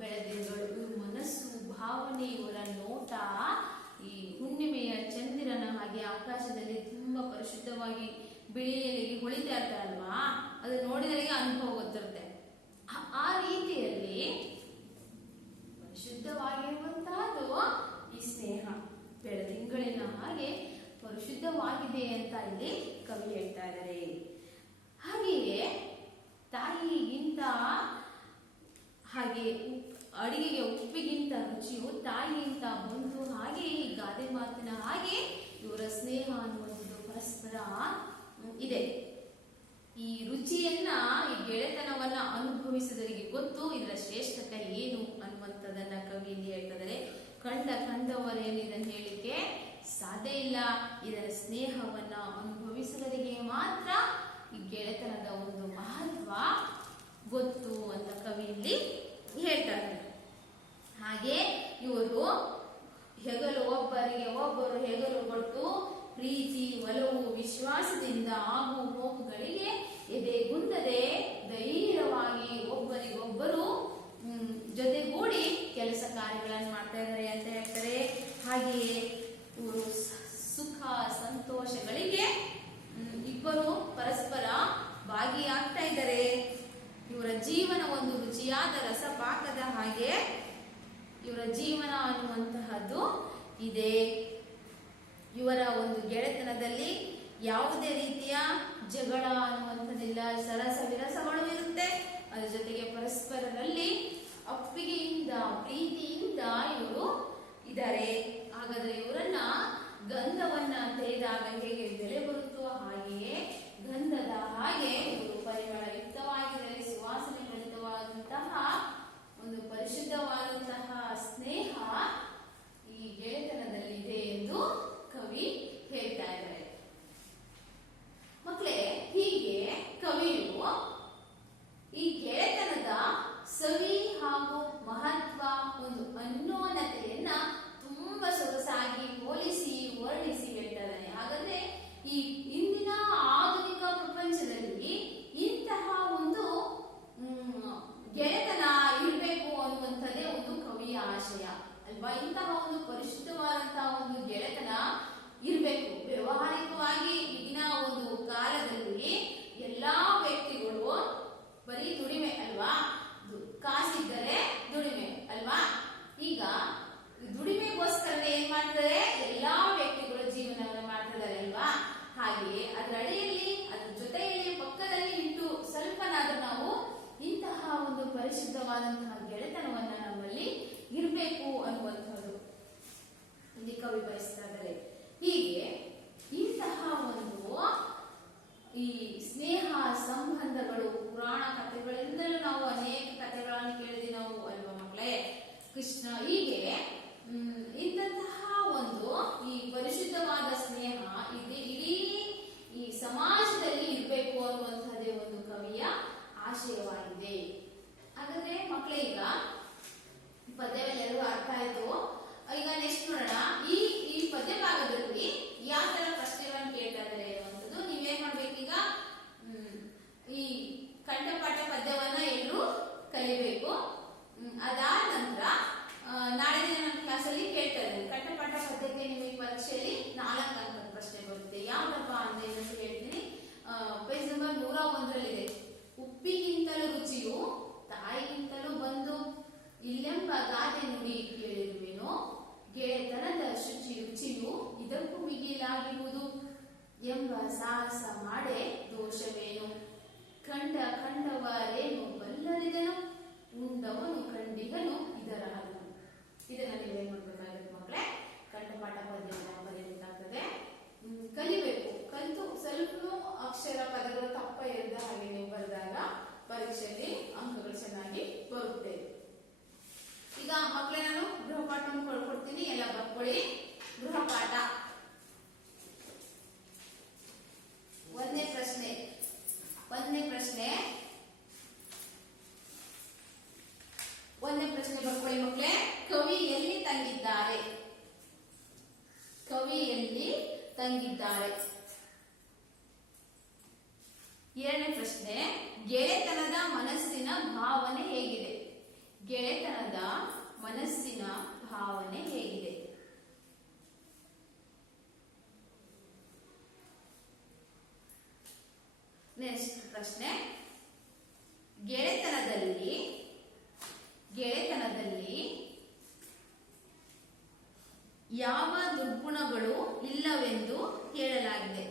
ಬೆಳದಿಂಗಳು. ಇವ್ರ ಮನಸ್ಸು ಭಾವನೆ, ಇವರ ನೋಟ ಈ ಹುಣ್ಣಿಮೆಯ ಚಂದಿರನ ಹಾಗೆ ಆಕಾಶದಲ್ಲಿ ತುಂಬಾ ಪರಿಶುದ್ಧವಾಗಿ ಬಿಳಿಯಲ್ಲಿ ಹೊಳಿತಾ ಇರ್ತಾರಲ್ವಾ, ಅದು ನೋಡಿದರೆ ಅನುಭವ ಗೊತ್ತಿರುತ್ತೆ. ಆ ರೀತಿಯಲ್ಲಿ ಪರಿಶುದ್ಧವಾಗಿರುವಂತಹದ್ದು ಈ ಸ್ನೇಹ ಬೆಳದಿಂಗಳಿನ ಹಾಗೆ ಪರಿಶುದ್ಧವಾಗಿದೆ ಅಂತ ಇಲ್ಲಿ ಕವಿ ಹೇಳ್ತಾ ಇದ್ದಾರೆ. ಹಾಗೆಯೇ ತಾಯಿಗಿಂತ ಹಾಗೆ ಅಡಿಗೆಗೆ ಉಪ್ಪಿಗಿಂತ ರುಚಿಯು ತಾಯಿಗಿಂತ ಬಂಧು, ಹಾಗೆ ಈ ಗಾದೆ ಮಾತಿನ ಹಾಗೆ ಇವರ ಸ್ನೇಹ ಅನ್ನುವಂಥದ್ದು ಪರಸ್ಪರ ಇದೆ. ಈ ರುಚಿಯನ್ನ, ಈ ಗೆಳೆತನವನ್ನ ಅನುಭವಿಸಿದವರಿಗೆ ಗೊತ್ತು ಇದರ ಶ್ರೇಷ್ಠತೆ ಏನು ಅನ್ನುವಂಥದ್ದನ್ನ ಕವಿ ಇಲ್ಲಿ ಹೇಳ್ತಿದ್ದಾರೆ. ಕಂಡವರೇನು ಇದನ್ನು ಹೇಳಿಕೆ ಸಾಧ್ಯ ಇಲ್ಲ. ಇದರ ಸ್ನೇಹವನ್ನ ಅನುಭವಿಸುವವರಿಗೆ ಮಾತ್ರ ಈ ಗೆಳೆತನದ ಒಂದು ಮಹತ್ವ ಗೊತ್ತು ಅಂತ ಕವಿ ಇಲ್ಲಿ ಹೇಳ್ತಾರೆ. ಹಾಗೆ ಇವರು ಒಬ್ಬರಿಗೆ ಒಬ್ಬರು ಹೆಗಲು ಕೊಟ್ಟು ಪ್ರೀತಿ ಒಲವು ವಿಶ್ವಾಸದಿಂದ ಆಗು ಹೋಗುಗಳಿಗೆ ಎದೆಗುಂದದೆ ಧೈರ್ಯವಾಗಿ ಒಬ್ಬರಿಗೊಬ್ಬರು ಜೊತೆಗೂಡಿ ಕೆಲಸ ಕಾರ್ಯಗಳನ್ನು ಮಾಡ್ತಾ ಇದ್ದಾರೆ ಅಂತ ಹೇಳ್ತಾರೆ. ಹಾಗೆಯೇ ಇವರು ಸುಖ ಸಂತೋಷಗಳಿಗೆ ಇಬ್ಬರು ಪರಸ್ಪರ ಭಾಗಿಯಾಗ್ತಾ ಇದ್ದಾರೆ. ಇವರ ಜೀವನ ಒಂದು ರುಚಿಯಾದ ರಸಪಾಕದ ಹಾಗೆ ಇವರ ಜೀವನ ಅನ್ನುವಂತಹದ್ದು ಇದೆ. ಇವರ ಒಂದು ಗೆಳೆತನದಲ್ಲಿ ಯಾವುದೇ ರೀತಿಯ ಜಗಳ ಅನ್ನುವಂಥದ್ದಿಲ್ಲ, ಸರಸ ವಿರಸಗಳು ಇರುತ್ತೆ. ಅದರ ಜೊತೆಗೆ ಪರಸ್ಪರರಲ್ಲಿ ಅಪ್ಪಿಗೆಯಿಂದ ಪ್ರೀತಿಯಿಂದ ಇವರು ಇದ್ದಾರೆ. ಹಾಗಾದ್ರೆ ಇವರನ್ನ ಗಂಧವನ್ನ ತೆಗೆದಾಗ ಹೇಗೆ ಬೆಲೆ ಬರುತ್ತೋ ಹಾಗೆಯೇ ಗಂಧದ ಹಾಗೆ ಇವರು ಪರಿಮಳಯುಕ್ತವಾಗಿರಲಿ, ಸುವಾಸನೆ ಭರಿತವಾದಂತಹ ಒಂದು ಪರಿಶುದ್ಧವಾದಂತಹ ಸ್ನೇಹ ಈ ಗೆಳೆತನದಲ್ಲಿದೆ ಎಂದು ಕವಿ ಹೇಳ್ತಾ ಇದ್ದಾರೆ. ಮಕ್ಕಳೇ, ಹೀಗೆ ಕವಿಯು ಈ ಗೆಳೆತನದ ಸವಿ ಹಾಗೂ ಮಹತ್ವ, ಒಂದು ಅನ್ಯೋನ್ಯತೆಯನ್ನ ತುಂಬಾ ಸೊಗಸಾಗಿ ಹೋಲಿಸಿ ವರ್ಣಿಸಿ ಹೇಳ್ತಾರೆ. ಹಾಗಾದ್ರೆ ಈ ಇಂದಿನ ಆಧುನಿಕ ಪ್ರಪಂಚದಲ್ಲಿ ಇಂತಹ ಒಂದು ಗೆಳೆತನ ಇರಬೇಕು ಅನ್ನುವಂಥದ್ದೇ ಒಂದು ಕವಿಯ ಆಶಯ ಅಲ್ವಾ. ಇಂತಹ ಒಂದು ಪರಿಶುದ್ಧವಾದಂತಹ ಒಂದು ಗೆಳೆತನ ಇರಬೇಕು. ವ್ಯವಹಾರಿಕವಾಗಿ ಈಗಿನ ಒಂದು ಕಾಲದಲ್ಲಿ ಎಲ್ಲಾ ವ್ಯಕ್ತಿಗಳು ಬರೀ ದುಡಿಮೆ ಅಲ್ವಾ, ಕಾಸಿದ್ದರೆ ದುಡಿಮೆ ಅಲ್ವಾ. ಈಗ ದುಡಿಮೆಗೋಸ್ಕರನೇ ಏನ್ ಮಾಡ್ತಾರೆ ಎಲ್ಲಾ ವ್ಯಕ್ತಿಗಳು ಜೀವನವನ್ನು ಮಾಡ್ತಿದ್ದಾರೆ ಅಲ್ವಾ. ಹಾಗೆಯೇ ಅದರ ಅಡಿಯಲ್ಲಿ, ಅದ್ರ ಜೊತೆಯಲ್ಲಿ, ಪಕ್ಕದಲ್ಲಿ ಇಟ್ಟು ಸ್ವಲ್ಪನಾದ್ರೂ ನಾವು ಇಂತಹ ಒಂದು ಪರಿಶುದ್ಧವಾದಂತಹ ಗೆಳೆತನವನ್ನ ನಮ್ಮಲ್ಲಿ ಇರಬೇಕು ಅನ್ನುವಂಥದ್ದು ಇಲ್ಲಿ ಕವಿ ಬಯಸ್ತಾ ಇದ್ದಾರೆ. ಹೀಗೆ ಇಂತಹ ಒಂದು ಈ ಸ್ನೇಹ ಸಂಬಂಧಗಳು ಪುರಾಣ ಕಥೆಗಳಿಂದ ಕೃಷ್ಣ ಹೀಗೆ ಇಂತಹ ಒಂದು ಈ ಪರಿಶುದ್ಧವಾದ ಸ್ನೇಹ ಇಡೀ ಈ ಸಮಾಜದಲ್ಲಿ ಇರಬೇಕು ಅನ್ನುವಂಥದ್ದೇ ಒಂದು ಕವಿಯ ಆಶಯವಾಗಿದೆ. ಹಾಗಾದ್ರೆ ಮಕ್ಕಳೇ, ಈಗ ಪದ್ಯವೆಲ್ಲರೂ ಅರ್ಥ ಆಯ್ತು. ಈಗ ನೆಕ್ಸ್ಟ್ ನೋಡೋಣ, ಈ ಪದ್ಯ ಭಾಗದಲ್ಲಿ ಯಾವ ತರ ಪ್ರಶ್ನೆಗಳನ್ನು ಕೇಳ್ತಾ ಇದ್ದಾರೆ ಅನ್ನುವಂಥದ್ದು. ನೀವೇನ್ ಮಾಡ್ಬೇಕೀಗ, ಈ ಕಂಠಪಾಠ ಪದ್ಯವನ್ನ ಎಲ್ಲರೂ ಕಲಿಬೇಕು. ಅದಾದ ನಂತರ ನಾಳೆ ದಿನ ನನ್ನ ಕ್ಲಾಸಲ್ಲಿ ಕೇಳ್ತಾ ಇದ್ದೀನಿ, ಕಂಠಪಾಠ ಪದ್ಯಕ್ಕೆ ನಿಮಗೆ ಪರೀಕ್ಷೆಯಲ್ಲಿ 4 ಅಂಕದ ಪ್ರಶ್ನೆ ಬರುತ್ತೆ. ಯಾವ್ದಪ್ಪ ಅಂತ ಇನ್ನೊಂದು ಹೇಳ್ತೀನಿ. Page number 101ರಲ್ಲಿದೆ. ಉಪ್ಪಿಗಿಂತಲೂ ರುಚಿಯು ತಾಯಿಗಿಂತಲೂ ಬಂದು, ಇಲ್ಲೆಂಬ ಗಾದೆ ನುಡಿ ಕೇಳಿರುವೆನು, ಗೆಳೆತನದ ರುಚಿಯು ಇದಕ್ಕೂ ಮಿಗಿಲಾಗಿರುವುದು ಎಂಬ ಸಾಹಸ ಮಾಡೇ ದೋಷವೇನು, ಕಂಡವರೇನು ಬಲ್ಲರಿದನು, ಉಂಡವನು ಕಂಡಿಗನು ಇದರ ಹಲ್ಲು. ಇದನ್ನ ನೀವೇನ್ ಮಾಡ್ಬೇಕಾಗುತ್ತೆ ಮಕ್ಕಳೇ, ಕಂಠಪಾಠ ಪದ್ಯವನ್ನು ಬರೀಬೇಕಾಗ್ತದೆ. ಕಲಿಬೇಕು. ಕಲಿತು ಸ್ವಲ್ಪ ಅಕ್ಷರ ಪದಗಳು ತಪ್ಪ ಇರದ ಹಾಗೆ ನೀವು ಬರೆದಾಗ ಪರೀಕ್ಷೆಯಲ್ಲಿ ಅಂಕಗಳು ಚೆನ್ನಾಗಿ ಬರುತ್ತೆ. ಈಗ ಮಕ್ಕಳೇ, ನಾನು ಗೃಹಪಾಠವನ್ನು ಕೊಡ್ತೀನಿ, ಎಲ್ಲ ಬರ್ಕೊಳ್ಳಿ. ಗೃಹಪಾಠ ಒಂದನೇ ಪ್ರಶ್ನೆ ಬರ್ಕೊಳ್ಳಿ ಮಕ್ಕಳೇ. ಕವಿ ಎಲ್ಲಿ ತಂಗಿದ್ದಾರೆ? ಎರಡನೇ ಪ್ರಶ್ನೆ, ಗೆಳೆತನದ ಮನಸ್ಸಿನ ಭಾವನೆ ಹೇಗಿದೆ? ನೆಕ್ಸ್ಟ್ ಪ್ರಶ್ನೆ, ಗೆಳೆತನದಲ್ಲಿ ಯಾವ ದುರ್ಗುಣಗಳು ಇಲ್ಲವೆಂದು ಹೇಳಲಾಗಿದೆ?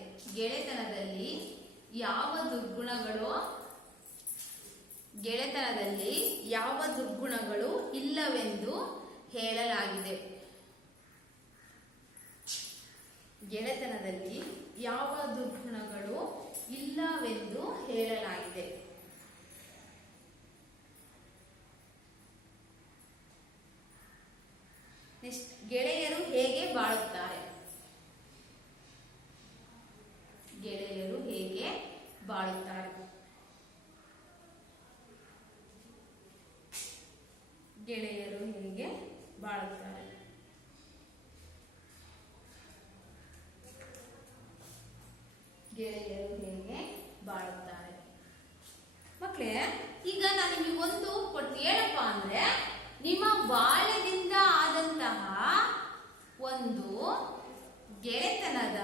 ಯಾವ ದುರ್ಗುಣಗಳು ಇಲ್ಲವೆಂದು ಹೇಳಲಾಗಿದೆ? ನೆಕ್ಸ್ಟ್, ಗೆಳೆಯರು ಹೇಗೆ ಬಾಳುತ್ತಾರೆ? ಮಕ್ಕಳೇ, ಈಗ ನಾನು ನಿಮಗೆ ಒಂದು ಏನಪ್ಪ ಅಂದ್ರೆ, ನಿಮ್ಮ ಬಾಲ್ಯದಿಂದ ಆದಂತಹ ಒಂದು ಗೆಳೆತನದ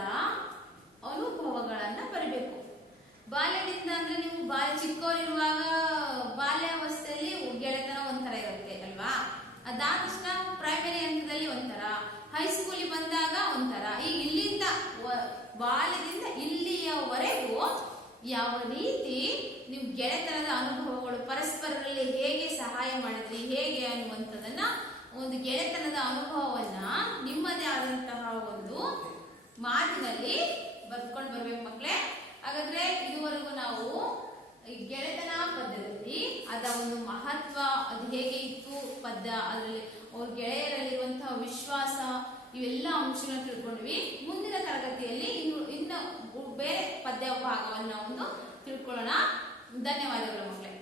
ಅನುಭವಗಳನ್ನ ಬರಬೇಕು. ಬಾಲ್ಯದಿಂದ ಅಂದ್ರೆ ನೀವು ಚಿಕ್ಕವರಿರುವಾಗ ಬಾಲ್ಯಾವಸ್ಥೆಯಲ್ಲಿ ಗೆಳೆತನ ಒಂಥರ ಇರುತ್ತೆ ಅಲ್ವಾ? ಅದಾದ ತಕ್ಷಣ ಪ್ರೈಮರಿ ಹಂತದಲ್ಲಿ ಒಂಥರ, ಹೈಸ್ಕೂಲಿಗೆ ಬಂದಾಗ ಒಂಥರ, ಈಗ ಇಲ್ಲಿಂದ ಬಾಲ್ಯದಿಂದ ಇಲ್ಲಿಯವರೆಗೂ ಯಾವ ರೀತಿ ನೀವು ಗೆಳೆತನದ ಅನುಭವಗಳು ಪರಸ್ಪರರಲ್ಲಿ ಹೇಗೆ ಸಹಾಯ ಮಾಡಿದ್ರಿ, ಹೇಗೆ ಅನ್ನುವಂಥದ್ದನ್ನ, ಒಂದು ಗೆಳೆತನದ ಅನುಭವವನ್ನ ನಿಮ್ಮದೇ ಆದಂತಹ ಒಂದು ಮಾತಿನಲ್ಲಿ ಬರ್ಕೊಂಡು ಬರ್ಬೇಕು ಮಕ್ಕಳೇ. ಹಾಗಾದ್ರೆ ಇದುವರೆಗೂ ನಾವು ಈ ಗೆಳೆತನ ಪದ್ಯದಲ್ಲಿ ಅದರ ಒಂದು ಮಹತ್ವ, ಅದು ಹೇಗೆ ಇತ್ತು ಪದ್ಯ, ಅದರಲ್ಲಿ ಅವ್ರ ಗೆಳೆಯರಲ್ಲಿರುವಂತಹ ವಿಶ್ವಾಸ, ಇವೆಲ್ಲ ಅಂಶಗಳನ್ನ ತಿಳ್ಕೊಂಡ್ವಿ. ಮುಂದಿನ ತರಗತಿಯಲ್ಲಿ ಇನ್ನು ಬೇರೆ ಪದ್ಯ ಭಾಗವನ್ನು ಒಂದು ತಿಳ್ಕೊಳ್ಳೋಣ. ಧನ್ಯವಾದಗಳು ಮಕ್ಕಳೇ.